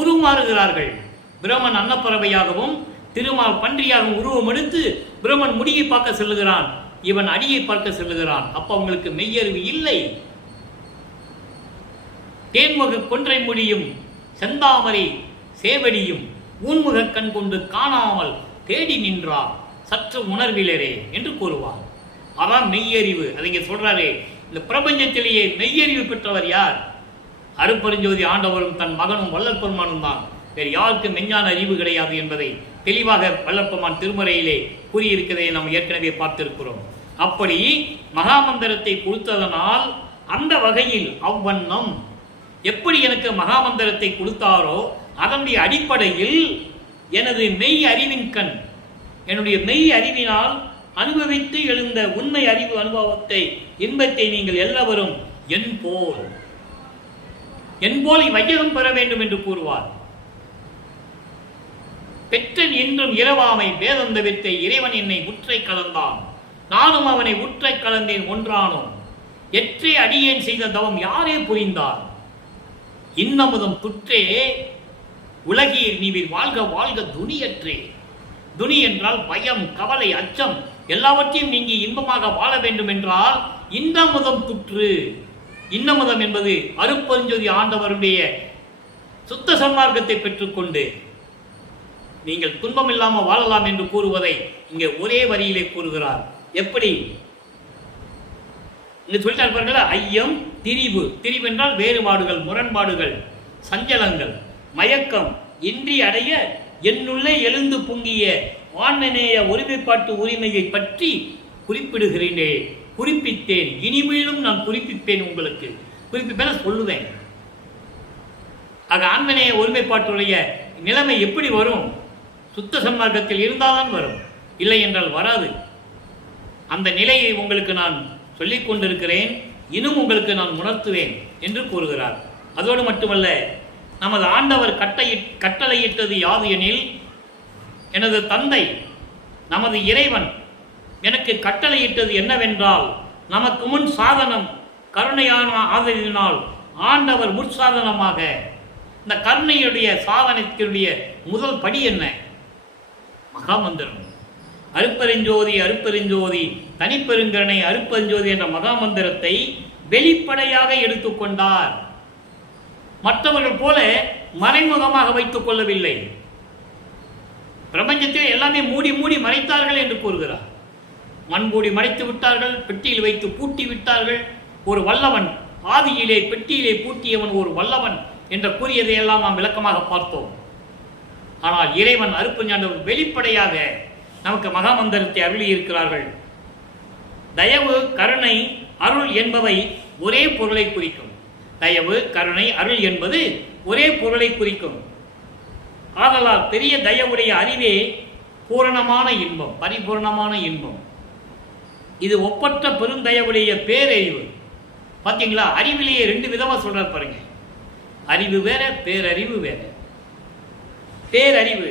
உருமாறுகிறார்கள். பிரம்மன் அன்னப்பறவையாகவும் திருமால் பன்றியாகவும் உருவம் எடுத்து பிரம்மன் முடியை பார்க்க செல்லுகிறான், இவன் அடியை பார்க்க செல்லுகிறான். அப்ப அவங்களுக்கு மெய்யறிவு இல்லை. தேன்முக கொன்றை முடியும் செந்தாமரை சேவடியும் ஊன்முக கண் கொண்டு காணாமல் தேடி நின்றார் சற்று உணர்விலரே என்று கூறுவார். அதான் மெய்யறிவு. அதை இங்கே சொல்றாரே, இந்த பிரபஞ்சத்திலேயே மெய்யறிவு பெற்றவர் யார்? அருட்பெருஞ்சோதி ஆண்டவரும் தன் மகனும் வள்ளல் பெருமானும் தான். வேறு யாருக்கு மெஞ்ஞான அறிவு கிடையாது என்பதை தெளிவாக வள்ளல் பெருமான் திருமறையிலே கூறியிருக்கிறதை நாம் ஏற்கனவே பார்த்திருக்கிறோம். அப்படி மகாமந்திரத்தை கொடுத்ததனால் அந்த வகையில் அவ்வண்ணம் எப்படி எனக்கு மகாமந்திரத்தை கொடுத்தாரோ அதனுடைய அடிப்படையில் எனது மெய் அறிவின் கண், என்னுடைய மெய் அறிவினால் அனுபவித்து எழுந்த உண்மை அறிவு அனுபவத்தை, இன்பத்தை நீங்கள் எல்லாவரும் என் போல் வையகம் பெற வேண்டும் என்று கூறுவார். பெற்றன் என்றும் இரவாமை வேதந்த வித்தை இறைவன் என்னை உற்றை கலந்தான், நானும் அவனை உற்றை கலந்தேன் ஒன்றானோம். எற்றே அடியேன் செய்த தவம் யாரே புரிந்தார்? இன்னமுதம் துற்றே உலகீர் நீவிர் வாழ்க வாழ்க துணியற்றே. துணி என்றால் பயம், கவலை, அச்சம் எல்லாவற்றையும் நீங்கி இன்பமாக வாழ வேண்டும் என்றால் இன்னமுதம் துற்று. இன்னமதம் என்பது அருட்பெருஞ்சோதி ஆண்டவருடைய சுத்த சன்மார்க்கத்தை பெற்றுக்கொண்டு நீங்கள் துன்பம் இல்லாமல் வாழலாம் என்று கூறுவதை இங்கே ஒரே வரியிலே கூறுகிறார். எப்படி இங்க சொல்லிட்டார் பாருங்களா, ஐயம் திரிவு. திரிவு என்றால் வேறுபாடுகள், முரண்பாடுகள், சஞ்சலங்கள், மயக்கம் இன்றி அடைய என்னுள்ளே எழுந்து பொங்கிய ஆன்மநேய ஒருமைப்பாட்டு உரிமையை பற்றி குறிப்பிடுகிறேனே, குறிப்பிட்டேன், இனிமேலும் நான் குறிப்பிப்பேன். உங்களுக்கு குறிப்பிப்பேன் சொல்லுவேன். ஆக ஆன்மநேய ஒருமைப்பாட்டுடைய நிலைமை எப்படி வரும்? சுத்த சன்மார்க்கத்தில் இருந்தால்தான் வரும், இல்லை என்றால் வராது. அந்த நிலையை உங்களுக்கு நான் சொல்லிக் கொண்டிருக்கிறேன், இன்னும் உங்களுக்கு நான் உணர்த்துவேன் என்று கூறுகிறார். அதோடு மட்டுமல்ல, நமது ஆண்டவர் கட்டளையிட்டது யாது எனில், எனது தந்தை நமது இறைவன் எனக்கு கட்டளையிட்டது என்னவென்றால், நமக்கு முன் சாதனம் கருணையான ஆதலினால் ஆண்டவர் முற்சாதனமாக, இந்த கருணையுடைய சாதனத்தினுடைய முதல் படி என்ன? மகாமந்திரம். அருட்பெருஞ்சோதி அருட்பெருஞ்சோதி தனிப்பெருங்கருணை அருட்பெருஞ்சோதி என்ற மகாமந்திரத்தை வெளிப்படையாக எடுத்துக்கொண்டார். மற்றவர்கள் போல மறைமுகமாக வைத்துக் கொள்ளவில்லை. பிரபஞ்சத்தில் எல்லாமே மூடி மூடி மறைத்தார்கள் என்று கூறுகிறார். மண்பூடி மறைத்து விட்டார்கள், பெட்டியில் வைத்து பூட்டி விட்டார்கள். ஒரு வல்லவன் ஆதியிலே பெட்டியிலே பூட்டியவன் ஒரு வல்லவன் என்று கூறியதையெல்லாம் நாம் விளக்கமாக பார்த்தோம். ஆனால் இறைவன் அருட்பெருஞ்சாண்டவர் வெளிப்படையாக நமக்கு மகாமந்திரத்தை அருளி இருக்கிறார்கள். தயவு, கருணை, அருள் என்பவை ஒரே பொருளை குறிக்கும். தயவு, கருணை, அருள் என்பது ஒரே பொருளை குறிக்கும். ஆதலால் பெரிய தயவுடைய அறிவே பூரணமான இன்பம், பரிபூர்ணமான இன்பம். இது ஒப்பற்ற பெருந்தயவுடைய பேரறிவு. பார்த்தீங்களா? அறிவிலேயே ரெண்டு விதமாக சொல்றார் பாருங்க. அறிவு வேற, பேரறிவு வேற. பேரறிவு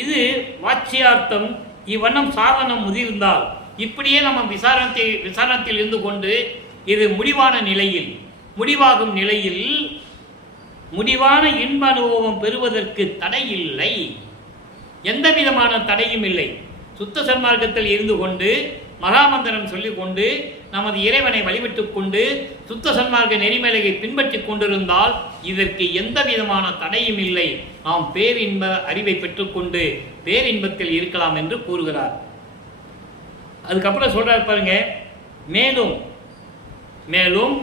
இது வாட்சியார்த்தம். இவ்வண்ணம் சாதனம் முதிர்ந்தால் இப்படியே நம்ம விசாரணத்தில் இருந்து கொண்டு இது முடிவான நிலையில், முடிவாகும் நிலையில் முடிவான இன்ப அனுபவம் பெறுவதற்கு தடை இல்லை, எந்த விதமான தடையும் இல்லை. சுத்த சன்மார்க்கத்தில் இருந்து கொண்டு மகாமந்திரம் சொல்லிக் கொண்டு நமது இறைவனை வழிபட்டுக் கொண்டு சுத்த சன்மார்க்க நெறிமலையை பின்பற்றி கொண்டிருந்தால் இதற்கு எந்த விதமான தடையும் இல்லை. நாம் பேரின்ப அறிவை பெற்றுக்கொண்டு பேரின்பத்தில் இருக்கலாம் என்று கூறுகிறார். அதுக்கப்புறம் சொல்றார் பாருங்க, மேலும் மேலும்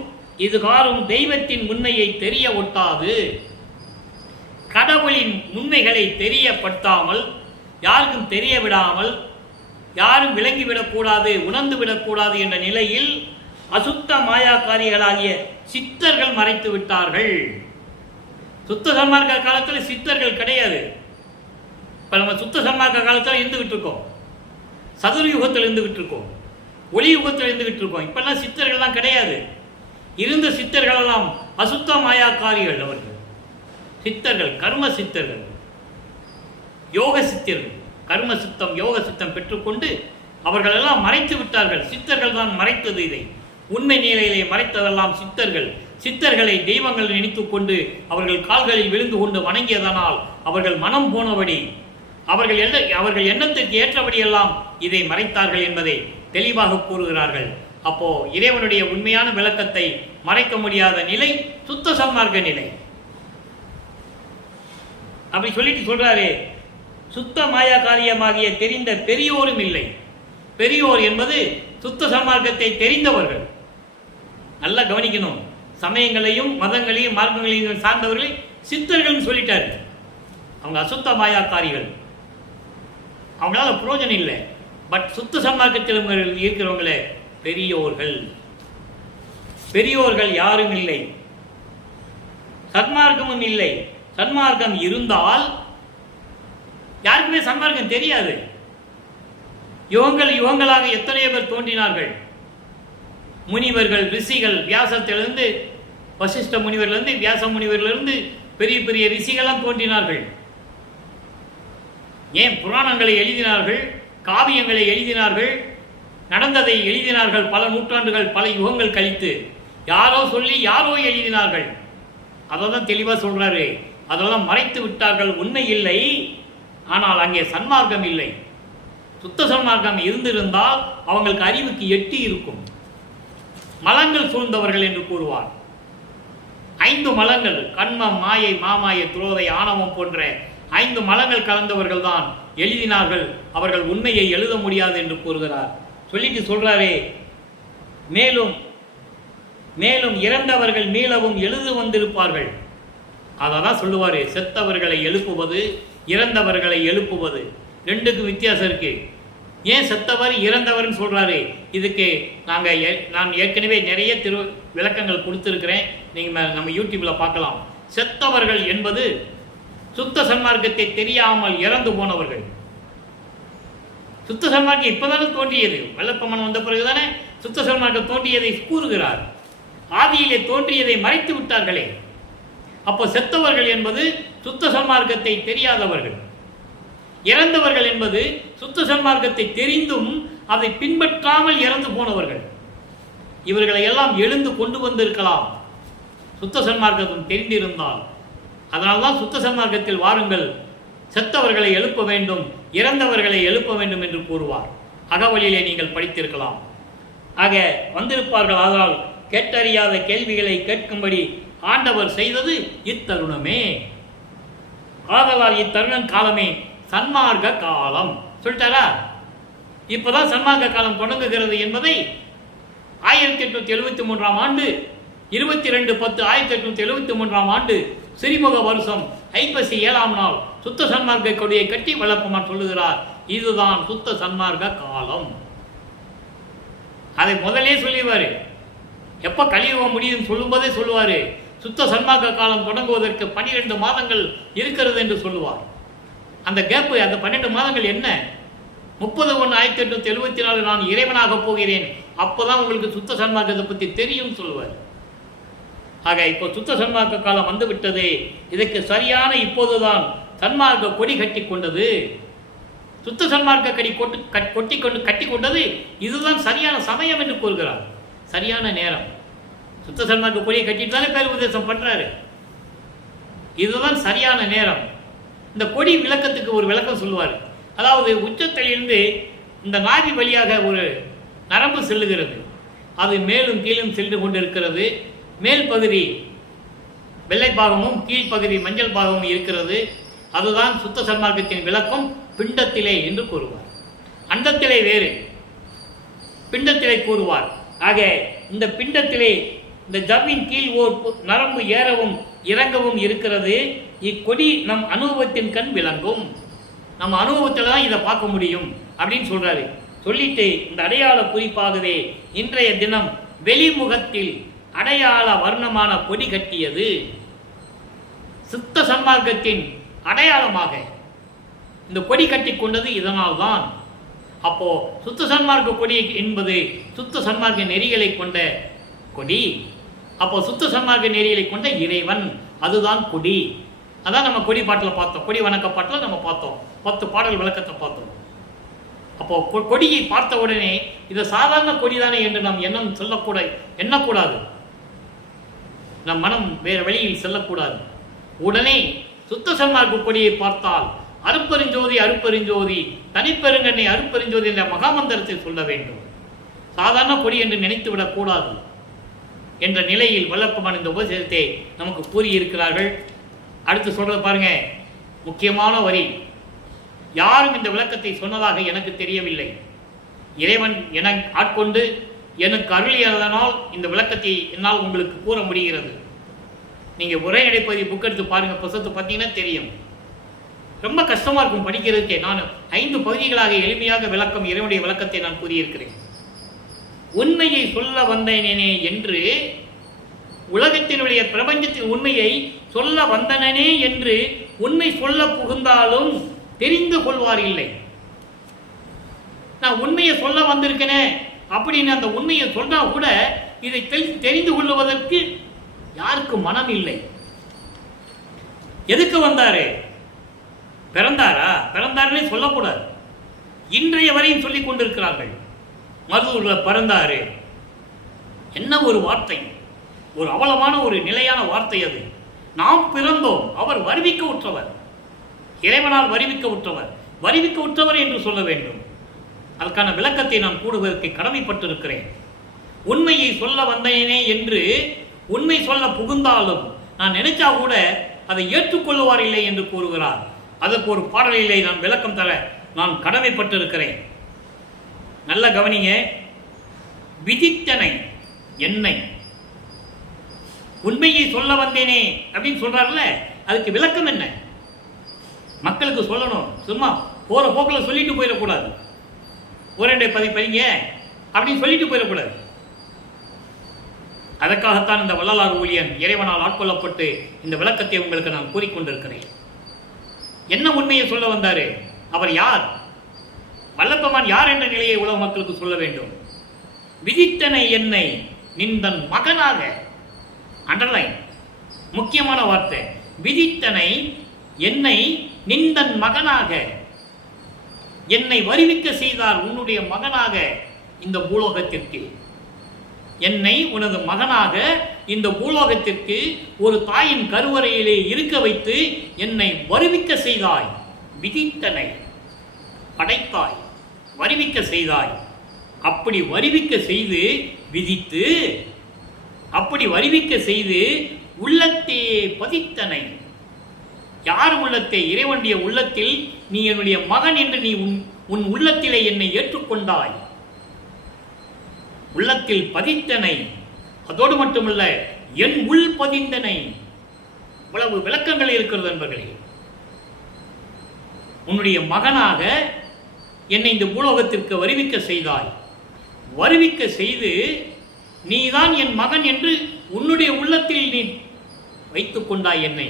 இதுகாரும் தெய்வத்தின் உண்மையை தெரிய ஒட்டாது, கடவுளின் உண்மைகளை தெரியப்படுத்தாமல், யாருக்கும் தெரிய விடாமல், யாரும் விளங்கிவிடக்கூடாது, உணர்ந்து விடக்கூடாது என்ற நிலையில் அசுத்த மாயாக்காரிகளாகிய சித்தர்கள் மறைத்து விட்டார்கள். சுத்த சன்மார்க்க காலத்தில் சித்தர்கள் கிடையாது. இப்ப நம்ம சுத்த சன்மார்க்க காலத்தில் இருந்துகிட்டு இருக்கோம், சதுர் யுகத்தில் இருந்துகிட்டு இருக்கோம், ஒளி யுகத்தில் இருந்துகிட்டு இருக்கோம். இப்பெல்லாம் சித்தர்கள்லாம் கிடையாது. இருந்த சித்தர்கள் எல்லாம் அசுத்த மாயாக்காரிகள். அவர்கள் சித்தர்கள், கர்ம சித்தர்கள், யோக சித்தர்கள். கர்ம சித்தம், யோக சித்தம் பெற்றுக்கொண்டு அவர்கள் எல்லாம் மறைத்து விட்டார்கள். சித்தர்கள் தான் மறைத்தது. இதை உண்மை நிலையிலே மறைத்ததெல்லாம் சித்தர்கள். சித்தர்களை தெய்வங்கள் நினைத்துக் கொண்டு அவர்கள் கால்களில் விழுந்து கொண்டு வணங்கியதனால் அவர்கள் மனம் போனபடி, அவர்கள் எண்ணத்திற்கு ஏற்றபடியெல்லாம் இதை மறைத்தார்கள் என்பதை தெளிவாக கூறுகிறார்கள். அப்போ இறைவனுடைய உண்மையான விளக்கத்தை மறைக்க முடியாத நிலை சுத்த சன்மார்க்க நிலை. அப்படி சொல்லிட்டு சொல்றாரு, சுத்த மாயா காரியமாகிய தெரிந்த பெரியோரும் இல்லை. பெரியோர் என்பது சுத்த சன்மார்க்கத்தை தெரிந்தவர்கள். நல்லா கவனிக்கணும். சமயங்களையும் மதங்களையும் மார்க்கங்களையும் சார்ந்தவர்களை சித்தர்கள் சொல்லிட்டாரு. அவங்க அசுத்த மாயாக்காரிகள், அவங்களால புரோஜனம் இல்லை. பட் சுத்த சன்மார்க்கத்தில் இருக்கிறவங்களே பெரியோர்கள். பெரியோர்கள் யாரும் இல்லை, சன்மார்க்கமும் இல்லை. சன்மார்க்கம் இருந்தால் யாருக்குமே சன்மார்க்கம் தெரியாது. யுகங்களாக எத்தனையோ பேர் தோன்றினார்கள். முனிவர்கள், ரிஷிகள், வியாசத்திலிருந்து வசிஷ்ட முனிவரிலிருந்து, வியாச முனிவரிலிருந்து பெரிய பெரிய ரிஷிகளாம் தோன்றினார்கள். ஏன் புராணங்களை எழுதினார்கள், காவியங்களை எழுதினார்கள், நடந்ததை எழுதினார்கள். பல நூற்றாண்டுகள், பல யுகங்கள் கழித்து யாரோ சொல்லி யாரோ எழுதினார்கள். அதான் தெளிவாக சொல்றாரு. அதெல்லாம் மறைத்து விட்டார்கள், உண்மை இல்லை. ஆனால் அங்கே சன்மார்க்கம் இல்லை. சுத்த சன்மார்க்கம் இருந்திருந்தால் அவங்களுக்கு அறிவுக்கு எட்டி இருக்கும். மலங்கள் சூழ்ந்தவர்கள் என்று கூறுவார். 5 மலங்கள், கண்மம், மாயை, மாமாயை, துரோதை, ஆணவம் போன்ற 5 மலங்கள் கலந்தவர்கள் தான் எழுதினார்கள். அவர்கள் உண்மையை எழுத முடியாது என்று கூறுகிறார். சொல்லிட்டு சொல்றாரே, மேலும் மேலும் இறந்தவர்கள் மீளவும் எழுத வந்திருப்பார்கள். அதான் சொல்லுவாரு, செத்தவர்களை எழுப்புவது, இறந்தவர்களை எழுப்புவது, ரெண்டுக்கும் வித்தியாசம் இருக்கு. ஏன் செத்தவர் இறந்தவர்னு சொல்றாரு? இதுக்கு நான் ஏற்கனவே நிறைய விளக்கங்கள் கொடுத்துருக்கிறேன். நீங்கள் நம்ம யூடியூப்பில் பார்க்கலாம். செத்தவர்கள் என்பது சுத்த சன்மார்க்கத்தை தெரியாமல் இறந்து போனவர்கள். சுத்த சன்மார்க்கம் இப்போதானே தோன்றியது, வல்லப்பமன் வந்த பிறகுதானே சுத்த சன்மார்க்கம் தோன்றியதை கூறுகிறார். ஆதியிலே தோன்றியதை மறைத்து விட்டார்களே. அப்போ செத்தவர்கள் என்பது சுத்த சன்மார்க்கத்தை தெரியாதவர்கள். இறந்தவர்கள் என்பது சுத்த சன்மார்க்கத்தை தெரிந்தும் அதை பின்பற்றாமல் இறந்து போனவர்கள். இவர்களை எல்லாம் எழுந்து கொண்டு வந்திருக்கலாம் சுத்த சன்மார்க்கம் தெரிந்திருந்தால். அதனால்தான் சுத்த சன்மார்க்கத்தில் வாருங்கள், செத்தவர்களை எழுப்ப வேண்டும், இறந்தவர்களை எழுப்ப வேண்டும் என்று கூறுவார். அகவலிலே நீங்கள் படித்திருக்கலாம். ஆக வந்திருப்பார்கள். அதனால் கேட்டறியாத கேள்விகளை கேட்கும்படி ஆண்டவர் செய்தது இத்தருணமே. ஆதலால் இத்தருணம் காலமே சன்மார்க்க காலம் சொல்லிட்டாரா? இப்பதான் சன்மார்க்க காலம் தொடங்குகிறது என்பதை 1873 ஆண்டு 22/10/1873 ஆண்டு சிறிமுக வருஷம் ஐப்பசி 7ஆம் நாள் சுத்த சன்மார்க்க கொடியை கட்டி வளர்ப்பமார் சொல்லுகிறார். இதுதான் சுத்த சன்மார்க்க காலம். அதை முதலே சொல்லிடுவாரு. எப்ப கலியுகம் முடியும் சொல்லும்போதே சொல்லுவாரு, சுத்த சன்மார்க்க காலம் தொடங்குவதற்கு 12 மாதங்கள் இருக்கிறது என்று சொல்லுவார். அந்த கேப்பு, அந்த 12 மாதங்கள் என்ன? 30/1/1874 நான் இறைவனாக போகிறேன், அப்போதான் உங்களுக்கு சுத்த சன்மார்க்கத்தை பற்றி தெரியும் சொல்லுவார். ஆக இப்போ சுத்த சன்மார்க்க காலம் வந்து விட்டது. இதற்கு சரியான இப்போதுதான் சன்மார்க்க கொடி கட்டி கொண்டது, சுத்த சன்மார்க்க கட்டி கொண்டது. இதுதான் சரியான சமயம் என்று கூறுகிறார். சரியான நேரம். சுத்த சன்மார்க்க கொடியை கட்டிட்டு தானே பேர் உபதேசம் பண்றாரு. இதுதான் சரியான நேரம். இந்த கொடி விளக்கத்துக்கு ஒரு விளக்கம் சொல்லுவார். அதாவது உச்சத்திலிருந்து இந்த நாவி வழியாக ஒரு நரம்பு செல்லுகிறது. அது மேலும் கீழும் சென்று கொண்டிருக்கிறது. மேல் பகுதி வெள்ளை பாகமும் கீழ்ப்பகுதி மஞ்சள் பாகமும் இருக்கிறது. அதுதான் சுத்த சன்மார்க்கத்தின் விளக்கம் பிண்டத்திலே என்று கூறுவார். அண்டத்திலே வேறு, பிண்டத்திலே கூறுவார். ஆக இந்த பிண்டத்திலே இந்த ஜவ்வின் கீழ் ஓர் நரம்பு ஏறவும் இறங்கவும் இருக்கிறது. இக்கொடி நம் அனுபவத்தின் கண் விளங்கும். நம்ம அனுபவத்தில் தான் இதை பார்க்க முடியும் அப்படின்னு சொல்றாரு. சொல்லிட்டு இந்த அடையாள குறிப்பாகவே இன்றைய தினம் வெளிமுகத்தில் அடையாள வர்ணமான கொடி கட்டியது சுத்த சன்மார்க்கத்தின் அடையாளமாக இந்த கொடி கட்டி கொண்டது இதனால் தான். அப்போ சுத்த சன்மார்க்க கொடி என்பது சுத்த சன்மார்க்க நெறிகளை கொண்ட கொடி. அப்போ சுத்த சன்மார்க்க நெறிகளை கொண்ட இறைவன், அதுதான் கொடி. அதான் நம்ம கொடி பாட்டில் பார்த்தோம், கொடி வணக்க பாட்டில் நம்ம பார்த்தோம், 10 பாடல் விளக்கத்தை பார்த்தோம். அப்போ கொடியை பார்த்த உடனே இது சாதாரண கொடிதானே என்று நாம் எண்ணக்கூடாது. நம் மனம் வேறு வழியில் செல்லக்கூடாது. உடனே சுத்த சன்மார்க்க கொடியை பார்த்தால் அருப்பெருஞ்சோதி அருப்பெருஞ்சோதி தனிப்பெருங்கண்ணை அருப்பெருஞ்சோதி என்ற மகாமந்திரத்தை சொல்ல வேண்டும். சாதாரண கொடி என்று நினைத்து விடக்கூடாது என்ற நிலையில் வல்லப்பமன் இந்த உபதேசத்தை நமக்கு கூறியிருக்கிறார்கள். அடுத்து சொல்றது பாருங்க, முக்கியமான வரி. யாரும் இந்த விளக்கத்தை சொன்னதாக எனக்கு தெரியவில்லை. இறைவன் என ஆட்கொண்டு எனக்கு அருளியதனால் இந்த விளக்கத்தை என்னால் உங்களுக்கு கூற முடிகிறது. நீங்க உரைநடைப்பதி புக் எடுத்து பாருங்க, புத்தகத்தை பார்த்தீங்கன்னா தெரியும். ரொம்ப கஷ்டமா இருக்கும் படிக்கிறதுக்கே. நான் 5 பகுதிகளாக எளிமையாக விளக்கம், இறைவனுடைய விளக்கத்தை நான் கூறியிருக்கிறேன். உண்மையை சொல்ல வந்தனே என்று, உலகத்தினுடைய பிரபஞ்சத்தின் உண்மையை சொல்ல வந்தனே என்று உண்மை சொல்ல புகுந்தாலும் தெரிந்து கொள்வார் இல்லை. நான் உண்மையை சொல்ல வந்திருக்கேனே அப்படின்னு அந்த உண்மையை சொன்னா கூட இதை தெரிந்து கொள்வதற்கு யாருக்கு மனம் இல்லை. எதுக்கு வந்தாரு? பிறந்தாருன்னே சொல்லக்கூடாது. இன்றைய வரையும் சொல்லிக் கொண்டிருக்கிறார்கள். மருதூர்ல பிறந்தாரு. என்ன ஒரு வார்த்தை, ஒரு அவலமான ஒரு நிலையான வார்த்தை அது. நாம் பிறந்தோம், அவர் வருவிக்க உற்றவர், இறைவனால் வருவிக்க உற்றவர் என்று சொல்ல வேண்டும். அதற்கான விளக்கத்தை நான் கூடுவதற்கு கடமைப்பட்டிருக்கிறேன். உண்மையை சொல்ல வந்தேனே என்று உண்மை சொல்ல புகுந்தாலும் நான் நினைச்சா கூட அதை ஏற்றுக்கொள்ளுவார் இல்லை என்று கூறுகிறார். அதற்கு ஒரு பாடலிலே நான் விளக்கம் தர நான் கடமைப்பட்டிருக்கிறேன். நல்ல கவனிங்க. விதித்தனை என்னை உண்மையை சொல்ல வந்தேனே அப்படின்னு சொல்றாருல, அதுக்கு விளக்கம் என்ன? மக்களுக்கு சொல்லணும். சும்மா போற போக்கில் சொல்லிட்டு போயிடக்கூடாது. ஒரே பதிப்பீங்க அப்படின்னு சொல்லிட்டு போயிடக்கூடாது. அதற்காகத்தான் இந்த வள்ளலார் ஊழியன் இறைவனால் ஆட்கொள்ளப்பட்டு இந்த விளக்கத்தை உங்களுக்கு நான் கூறிக்கொண்டிருக்கிறேன். என்ன உண்மையை சொல்ல வந்தாரு? அவர் யார்? வல்லப்பமான் யார் என்ற நிலையை உலக மக்களுக்கு சொல்ல வேண்டும். விதித்தனை என்னை நின்றன் மகனாக. அண்டர்லைன், முக்கியமான வார்த்தை. விதித்தனை என்னை நின்றன் மகனாக, என்னை வருவிக்க செய்தார் உன்னுடைய மகனாக இந்த பூலோகத்திற்கு. என்னை உனது மகனாக இந்த பூலோகத்திற்கு ஒரு தாயின் கருவறையிலே இருக்க வைத்து என்னை வருவிக்க செய்தாய். விதித்தனை படைத்தாய், வருவிக்க செய்தாய். அப்படி வருவிக்க செய்து விதித்து, அப்படி வருவிக்க செய்து உள்ளத்தே பதித்தனை. யார் உள்ளத்தை? இறைவனுடைய உள்ளத்தில் நீ என்னுடைய மகன் என்று நீ உன் உள்ளத்திலே என்னை ஏற்றுக்கொண்டாய். உள்ளத்தில் பதித்தனை. அதோடு மட்டுமல்ல, என் உள் பதிந்தனை. இவ்வளவு விளக்கங்கள் இருக்கிறது நண்பர்களே. உன்னுடைய மகனாக என்னை இந்த பூலோகத்திற்கு வருவிக்க செய்தாய். வருவிக்க செய்து நீதான் என் மகன் என்று உன்னுடைய உள்ளத்தில் நீ வைத்துக் கொண்டாய் என்னை.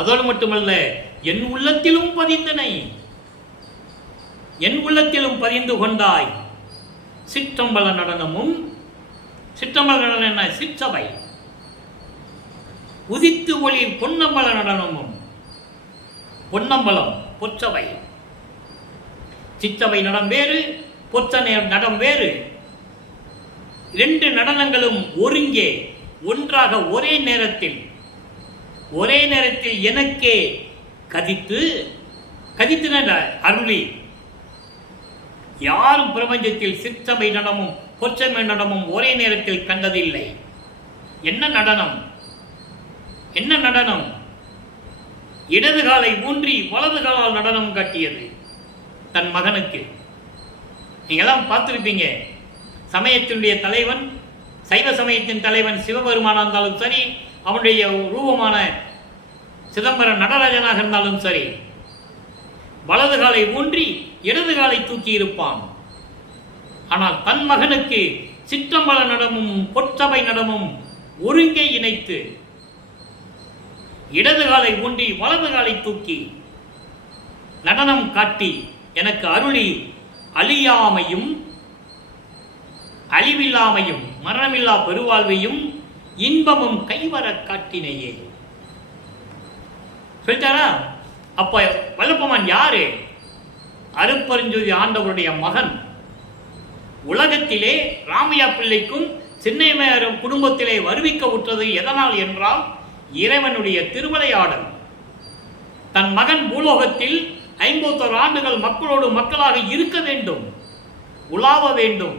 அதோடு மட்டுமல்ல, என் உள்ளத்திலும் பதிந்தனை. என் உள்ளத்திலும் பதிந்து கொண்டாய். சிற்றம்பல நடனமும், சிற்றம்பல நடனம் என்ன? சிற்றவை. உதித்து ஒளி பொன்னம்பல நடனமும். பொன்னம்பலம் பொற்றவை. சிற்றவை நடம் வேறு, பொற்ற நடம் வேறு. இரண்டு நடனங்களும் ஒருங்கே ஒன்றாக ஒரே நேரத்தில் எனக்கே கதித்து அருளி. யாரும் பிரபஞ்சத்தில் சிற்றமை நடமும் பொற்றமை நடமும் ஒரே நேரத்தில் கண்டதில்லை. என்ன நடனம்? என்ன நடனம்? இடது காலை ஊன்றி வலது காலால் நடனம் காட்டியது தன் மகனுக்கு. நீங்கெல்லாம் பார்த்திருப்பீங்க. சமயத்தினுடைய தலைவன், சைவ சமயத்தின் தலைவன் சிவபெருமானாக இருந்தாலும் சரி, அவனுடைய ரூபமான சிதம்பரம் நடராஜனாக இருந்தாலும் சரி, வலது காலை ஊன்றி இடது காலை தூக்கி இருப்பான். ஆனால் தன் மகனுக்கு சிற்றம்பல நடமும் பொற்றவை நடமும் ஒருங்கே இணைத்து இடது காலை ஊன்றி வலது காலை தூக்கி நடனம் காட்டி எனக்கு அருளி அழியாமையும் அழிவில்லாமையும் மரணமில்லா பெருவாழ்வையும் இன்பமும் கைவர காட்டினையே சொல்லிட்டாரா? அப்ப வல்லப்பமான் யாரு? அருப்பெருஞ்ஜோதி ஆண்டவருடைய மகன். உலகத்திலே ராமையா பிள்ளைக்கும் சின்னையமையார் குடும்பத்திலே வருவிக்க உற்றது எதனால் என்றால் இறைவனுடைய திருவிளையாடல். தன் மகன் பூலோகத்தில் 51 ஆண்டுகள் மக்களோடு மக்களாக இருக்க வேண்டும், உலாவ வேண்டும்.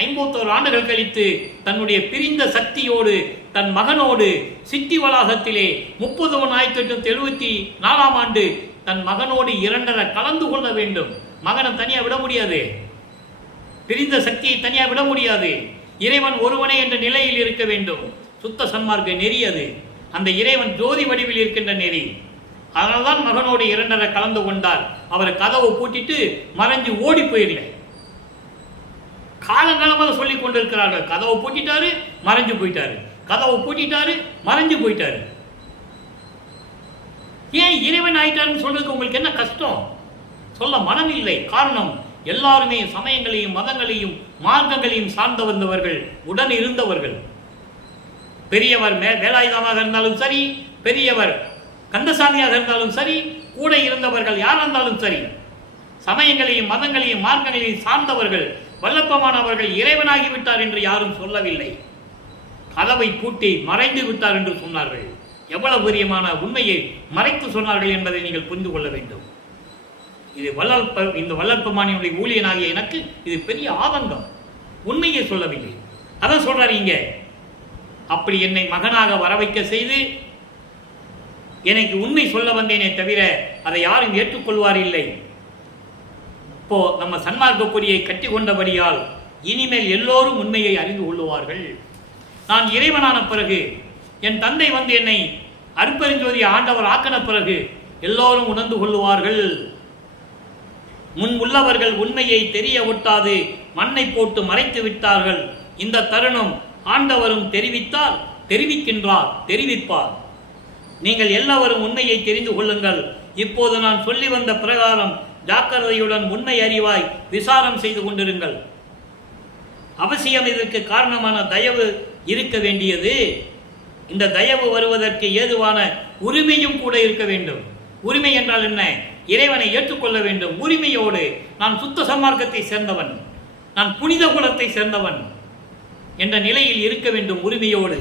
51 ஆண்டுகள் கழித்து தன்னுடைய பிரிந்த சக்தியோடு தன் மகனோடு சிட்டி வளாகத்திலே 30/9/1974 ஆண்டு தன் மகனோடு 2.5 கலந்து கொள்ள வேண்டும். மகனை தனியா விட முடியாது, பிரிந்த சக்தியை தனியா விட முடியாது. இறைவன் ஒருவனே என்ற நிலையில் இருக்க வேண்டும். சுத்த சன்மார்க்க நெறி அது. அந்த இறைவன் ஜோதி வடிவில் இருக்கின்ற நெறி. அதனால்தான் மகனோடு 2.5 கலந்து கொண்டார். அவர் கதவை பூட்டிட்டு மறைஞ்சு ஓடி போயிடல. காலங்காலமாக சொல்லிக் கொண்டிருக்கிறார்கள். கதவை பூட்டிட்டாரு, மறைஞ்சு போயிட்டாரு. கதவை பூட்டிட்டாரு, மறைஞ்சு போயிட்டாரு. ஏன் இறைவன் ஆயிட்டாருன்னு சொல்றதுக்கு உங்களுக்கு என்ன கஷ்டம்? சொல்ல மனம் இல்லை. காரணம், எல்லாருமே சமயங்களையும் மதங்களையும் மார்க்கங்களையும் சார்ந்து வந்தவர்கள், உடன் இருந்தவர்கள். பெரியவர் வேலாயுதமாக இருந்தாலும் சரி, பெரியவர் கந்தசாமியாக இருந்தாலும் சரி, கூட இருந்தவர்கள் யார் இருந்தாலும் சரி, சமயங்களையும் மதங்களையும் மார்க்கங்களையும் சார்ந்தவர்கள். வல்லப்பமானவர்கள் இறைவனாகிவிட்டார் என்று யாரும் சொல்லவில்லை. கதவை பூட்டி மறைந்து விட்டார் என்று சொன்னார்கள். எவ்வளவு பெரியமான உண்மையை மறைத்து சொன்னார்கள் என்பதை நீங்கள் புரிந்து கொள்ள வேண்டும். இது இந்த வல்லற்பமானியுடைய ஊழியனாகிய எனக்கு இது பெரிய ஆதங்கம். உண்மையை சொல்லவில்லை. அதான் சொல்றாரு இங்க, அப்படி என்னை மகனாக வர வைக்க செய்து எனக்கு உண்மை சொல்ல வந்தேனே தவிர அதை யாரும் ஏற்றுக்கொள்வார் இல்லை. இப்போ நம்ம சன்மார்க்க கொடியை கட்டி கொண்டபடியால் இனிமேல் எல்லோரும் உண்மையை அறிந்து கொள்ளுவார்கள். நான் இறைவனான பிறகு, என் தந்தை வந்து என்னை அருட்பெருஞ்சோதி ஆண்டவர் ஆக்கின பிறகு எல்லோரும் உணர்ந்து கொள்ளுவார்கள். முன் உள்ளவர்கள் உண்மையை தெரிய ஒட்டாது மண்ணை போட்டு மறைத்து விட்டார்கள். இந்த தருணம் ஆண்டவரும் தெரிவித்தால் தெரிவிக்கின்றார், தெரிவிப்பார். நீங்கள் எல்லாரும் உண்மையை தெரிந்து கொள்ளுங்கள். இப்போது நான் சொல்லி வந்த பிரகாரம் ஜாக்கிரதையுடன் உண்மை அறிவாய் விசாரம் செய்து கொண்டிருங்கள். அவசியம் இதற்கு காரணமான தயவு இருக்க வேண்டியது. இந்த தயவு வருவதற்கு ஏதுவான உரிமையும் கூட இருக்க வேண்டும். உரிமை என்றால் என்ன? இறைவனை ஏற்றுக்கொள்ள வேண்டும். உரிமையோடு நான் சுத்த சன்மார்க்கத்தை சேர்ந்தவன், நான் புனித குலத்தை சேர்ந்தவன் என்ற நிலையில் இருக்க வேண்டும், உரிமையோடு.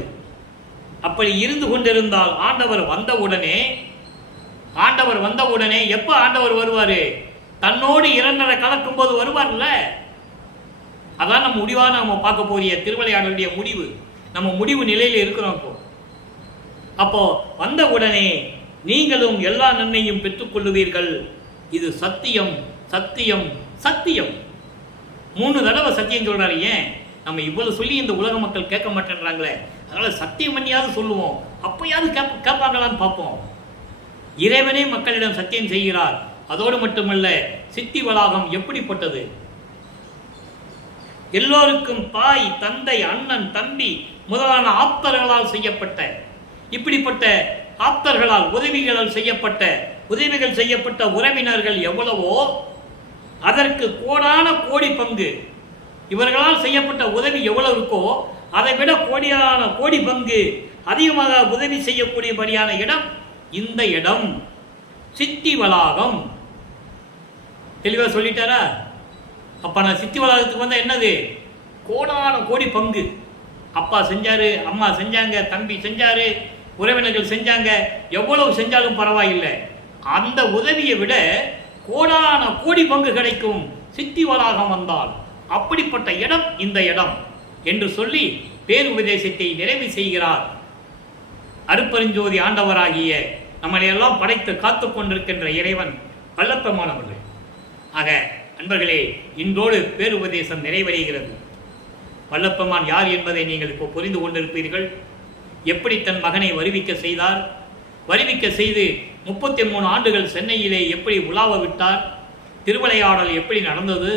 அப்படி இருந்து கொண்டிருந்தால் ஆண்டவர் வந்தவுடனே எப்ப ஆண்டவர் வருவாரு? தன்னோடு இரண்டரை கலக்கும் போது வருவார்ல. அதான் நம்ம முடிவாக நம்ம பார்க்க போறிய திருவிளையாடலுடைய முடிவு. நம்ம முடிவு நிலையில் இருக்கிறோம். அப்போ வந்த உடனே நீங்களும் எல்லா நன்மையும் பெற்றுக்கொள்ளுவீர்கள். இது சத்தியம், சத்தியம், சத்தியம். 3 தடவை சத்தியம் சொல்றாரு. ஏன்? நம்ம இவ்வளவு சொல்லி இந்த உலக மக்கள் கேட்க மாட்டேன்றாங்களே, அதனால சத்தியம் பண்ணியாவது சொல்லுவோம், அப்பயாவது கேட்பாங்களான்னு பார்ப்போம். இறைவனே மக்களிடம் சத்தியம் செய்கிறார். அதோடு மட்டுமல்ல, சித்தி வளாகம் எப்படிப்பட்டது? எல்லோருக்கும் தாய், தந்தை, அண்ணன், தம்பி முதலான ஆப்தர்களால் செய்யப்பட்ட, இப்படிப்பட்ட ஆப்தர்களால் உதவிகள் செய்யப்பட்ட உறவினர்கள் எவ்வளவோ அதற்கு கோடான கோடி பங்கு, இவர்களால் செய்யப்பட்ட உதவி எவ்வளவு இருக்கோ அதை விட கோடி பங்கு அதிகமாக உதவி செய்யக்கூடியபடியான இடம் இந்த இடம், சித்தி வளாகம். தெளிவாக சொல்லிட்டாரா? அப்ப நான் சித்தி வளாகத்துக்கு வந்தா என்னது? கோடான கோடி பங்கு. அப்பா செஞ்சாரு, அம்மா செஞ்சாங்க, தம்பி செஞ்சாரு, உறவினர்கள் செஞ்சாங்க, எவ்வளவு செஞ்சாலும் பரவாயில்லை, அந்த உதவியை விட கோடான கோடி பங்கு கிடைக்கும் சித்தி வளாகம் வந்தால். அப்படிப்பட்ட இடம் இந்த இடம் என்று சொல்லி பேருபதேசத்தை நிறைவு செய்கிறார் அருட்பெருஞ்சோதி ஆண்டவராகிய நம்மளையெல்லாம் படைத்து காத்து கொண்டிருக்கின்ற இறைவன் வல்லப்பெருமானவர்கள். ஆக அன்பர்களே, இன்றோடு பேருபதேசம் நிறைவடைகிறது. வல்லப்பெருமான் யார் என்பதை நீங்கள் இப்போ புரிந்து கொண்டிருப்பீர்கள். எப்படி தன் மகனை வருவிக்க செய்தார், வருவிக்க செய்து 33 ஆண்டுகள் சென்னையிலே எப்படி உலாவ விட்டார், திருவிளையாடல் எப்படி நடந்தது,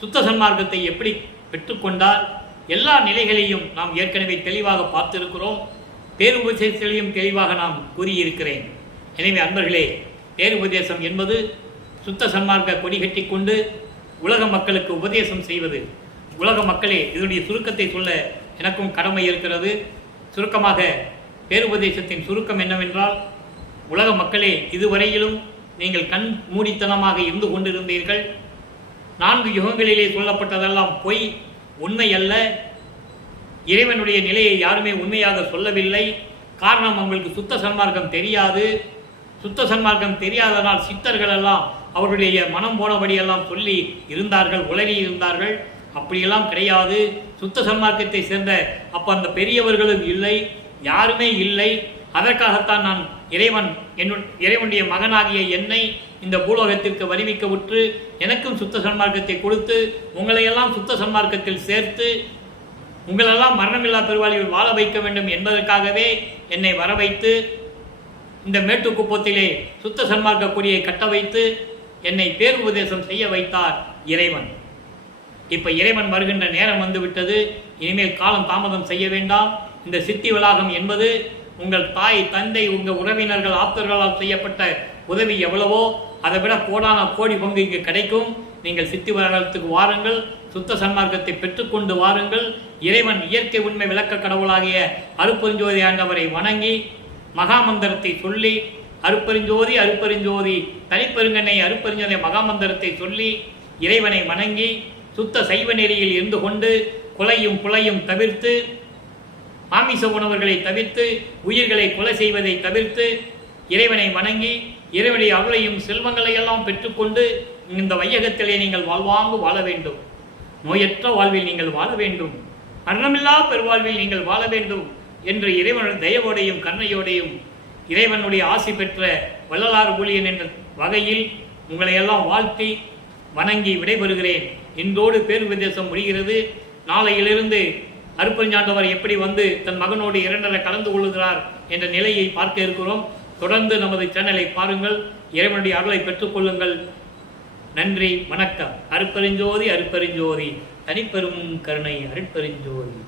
சுத்த சன்மார்க்கத்தை எப்படி பெற்றுக்கொண்டார், எல்லா நிலைகளையும் நாம் ஏற்கனவே தெளிவாக பார்த்திருக்கிறோம். பேருபதேசத்திலையும் தெளிவாக நாம் கூறியிருக்கிறேன். எனவே அன்பர்களே, பேருபதேசம் என்பது சுத்த சன்மார்க்க கொடி கட்டி கொண்டு உலக மக்களுக்கு உபதேசம் செய்வது. உலக மக்களே, இதனுடைய சுருக்கத்தை சொல்ல எனக்கும் கடமை இருக்கிறது. சுருக்கமாக பேருபதேசத்தின் சுருக்கம் என்னவென்றால், உலக மக்களே, இதுவரையிலும் நீங்கள் கண் மூடித்தனமாக இருந்து கொண்டிருந்தீர்கள். 4 யுகங்களிலே சொல்லப்பட்டதெல்லாம் பொய், உண்மை அல்ல. இறைவனுடைய நிலையை யாருமே உண்மையாக சொல்லவில்லை. காரணம், அவங்களுக்கு சுத்த சன்மார்க்கம் தெரியாது. சுத்த சன்மார்க்கம் தெரியாதனால் சித்தர்கள் எல்லாம் அவருடைய மனம் போனபடியெல்லாம் சொல்லி இருந்தார்கள், உளறி இருந்தார்கள். அப்படியெல்லாம் கிடையாது. சுத்த சன்மார்க்கத்தை சேர்ந்த அப்போ அந்த பெரியவர்களும் இல்லை, யாருமே இல்லை. அதற்காகத்தான் நான் இறைவனுடைய மகனாகிய என்னை இந்த பூலோகத்திற்கு வருவிக்க விட்டு எனக்கும் சுத்த சன்மார்க்கத்தை கொடுத்து உங்களையெல்லாம் சுத்த சன்மார்க்கத்தில் சேர்த்து உங்களெல்லாம் மரணமில்லா பெருவாழ்வில் வாழ வைக்க வேண்டும் என்பதற்காகவே என்னை வர வைத்து இந்த மேட்டுக்குப்பத்திலே சுத்த சன்மார்க்க கொடியை கட்ட வைத்து என்னை பேருபதேசம் செய்ய வைத்தார் இறைவன். இப்ப இறைவன் வருகின்ற நேரம் வந்துவிட்டது. இனிமேல் காலம் தாமதம் செய்ய வேண்டாம். இந்த சித்தி வளாகம் என்பது உங்கள் தாய், தந்தை, உங்கள் உறவினர்கள், ஆப்தர்களால் செய்யப்பட்ட உதவி எவ்வளவோ அதை விட கோடான கோடி பங்கு இங்கு கிடைக்கும். நீங்கள் சித்தி வளாகத்துக்கு வாருங்கள், சுத்த சன்மார்க்கத்தை பெற்றுக்கொண்டு வாருங்கள். இறைவன் இயற்கை உண்மை விளக்க கடவுளாகிய அருட்பெருஞ்சோதி ஆண்டவரை வணங்கி மகாமந்திரத்தை சொல்லி, அருட்பெருஞ்சோதி அருட்பெருஞ்சோதி தனிப்பெருங்கனை அருட்பெருஞ்சோதி மகாமந்திரத்தை சொல்லி இறைவனை வணங்கி சுத்த சைவ நெறியில் இருந்து கொண்டு கொலையும் புலையும் தவிர்த்து, மாமிச உணவுகளை தவிர்த்து, உயிர்களை கொலை செய்வதை தவிர்த்து இறைவனை வணங்கி இறைவனுடைய அருளையும் செல்வங்களை எல்லாம் பெற்றுக்கொண்டு இந்த வையகத்திலே நீங்கள் வாழ்வாங்கு வாழ வேண்டும். நோயற்ற வாழ்வில் நீங்கள் வாழ வேண்டும், மரணமில்லா பெருவாழ்வில் நீங்கள் வாழ வேண்டும் என்று இறைவனுடைய தயவோடையும் கருணையோடையும் இறைவனுடைய ஆசி பெற்ற வள்ளலார் ஊழியன் என்ற வகையில் உங்களை எல்லாம் வாழ்த்தி வணங்கி விடைபெறுகிறேன். இன்றோடு பேருபதேசம் முடிகிறது. நாளையிலிருந்து அருட்பெருஞ்சாண்டவர் எப்படி வந்து தன் மகனோடு இரண்டரை கலந்து கொள்கிறார் என்ற நிலையை பார்க்க இருக்கிறோம். தொடர்ந்து நமது சேனலை பாருங்கள், இறைவனுடைய அருளை பெற்றுக்கொள்ளுங்கள். நன்றி, வணக்கம். அருட்பெருஞ்சோதி அருட்பெருஞ்சோதி, தனிப்பெரும் கருணை அருட்பெருஞ்சோதி.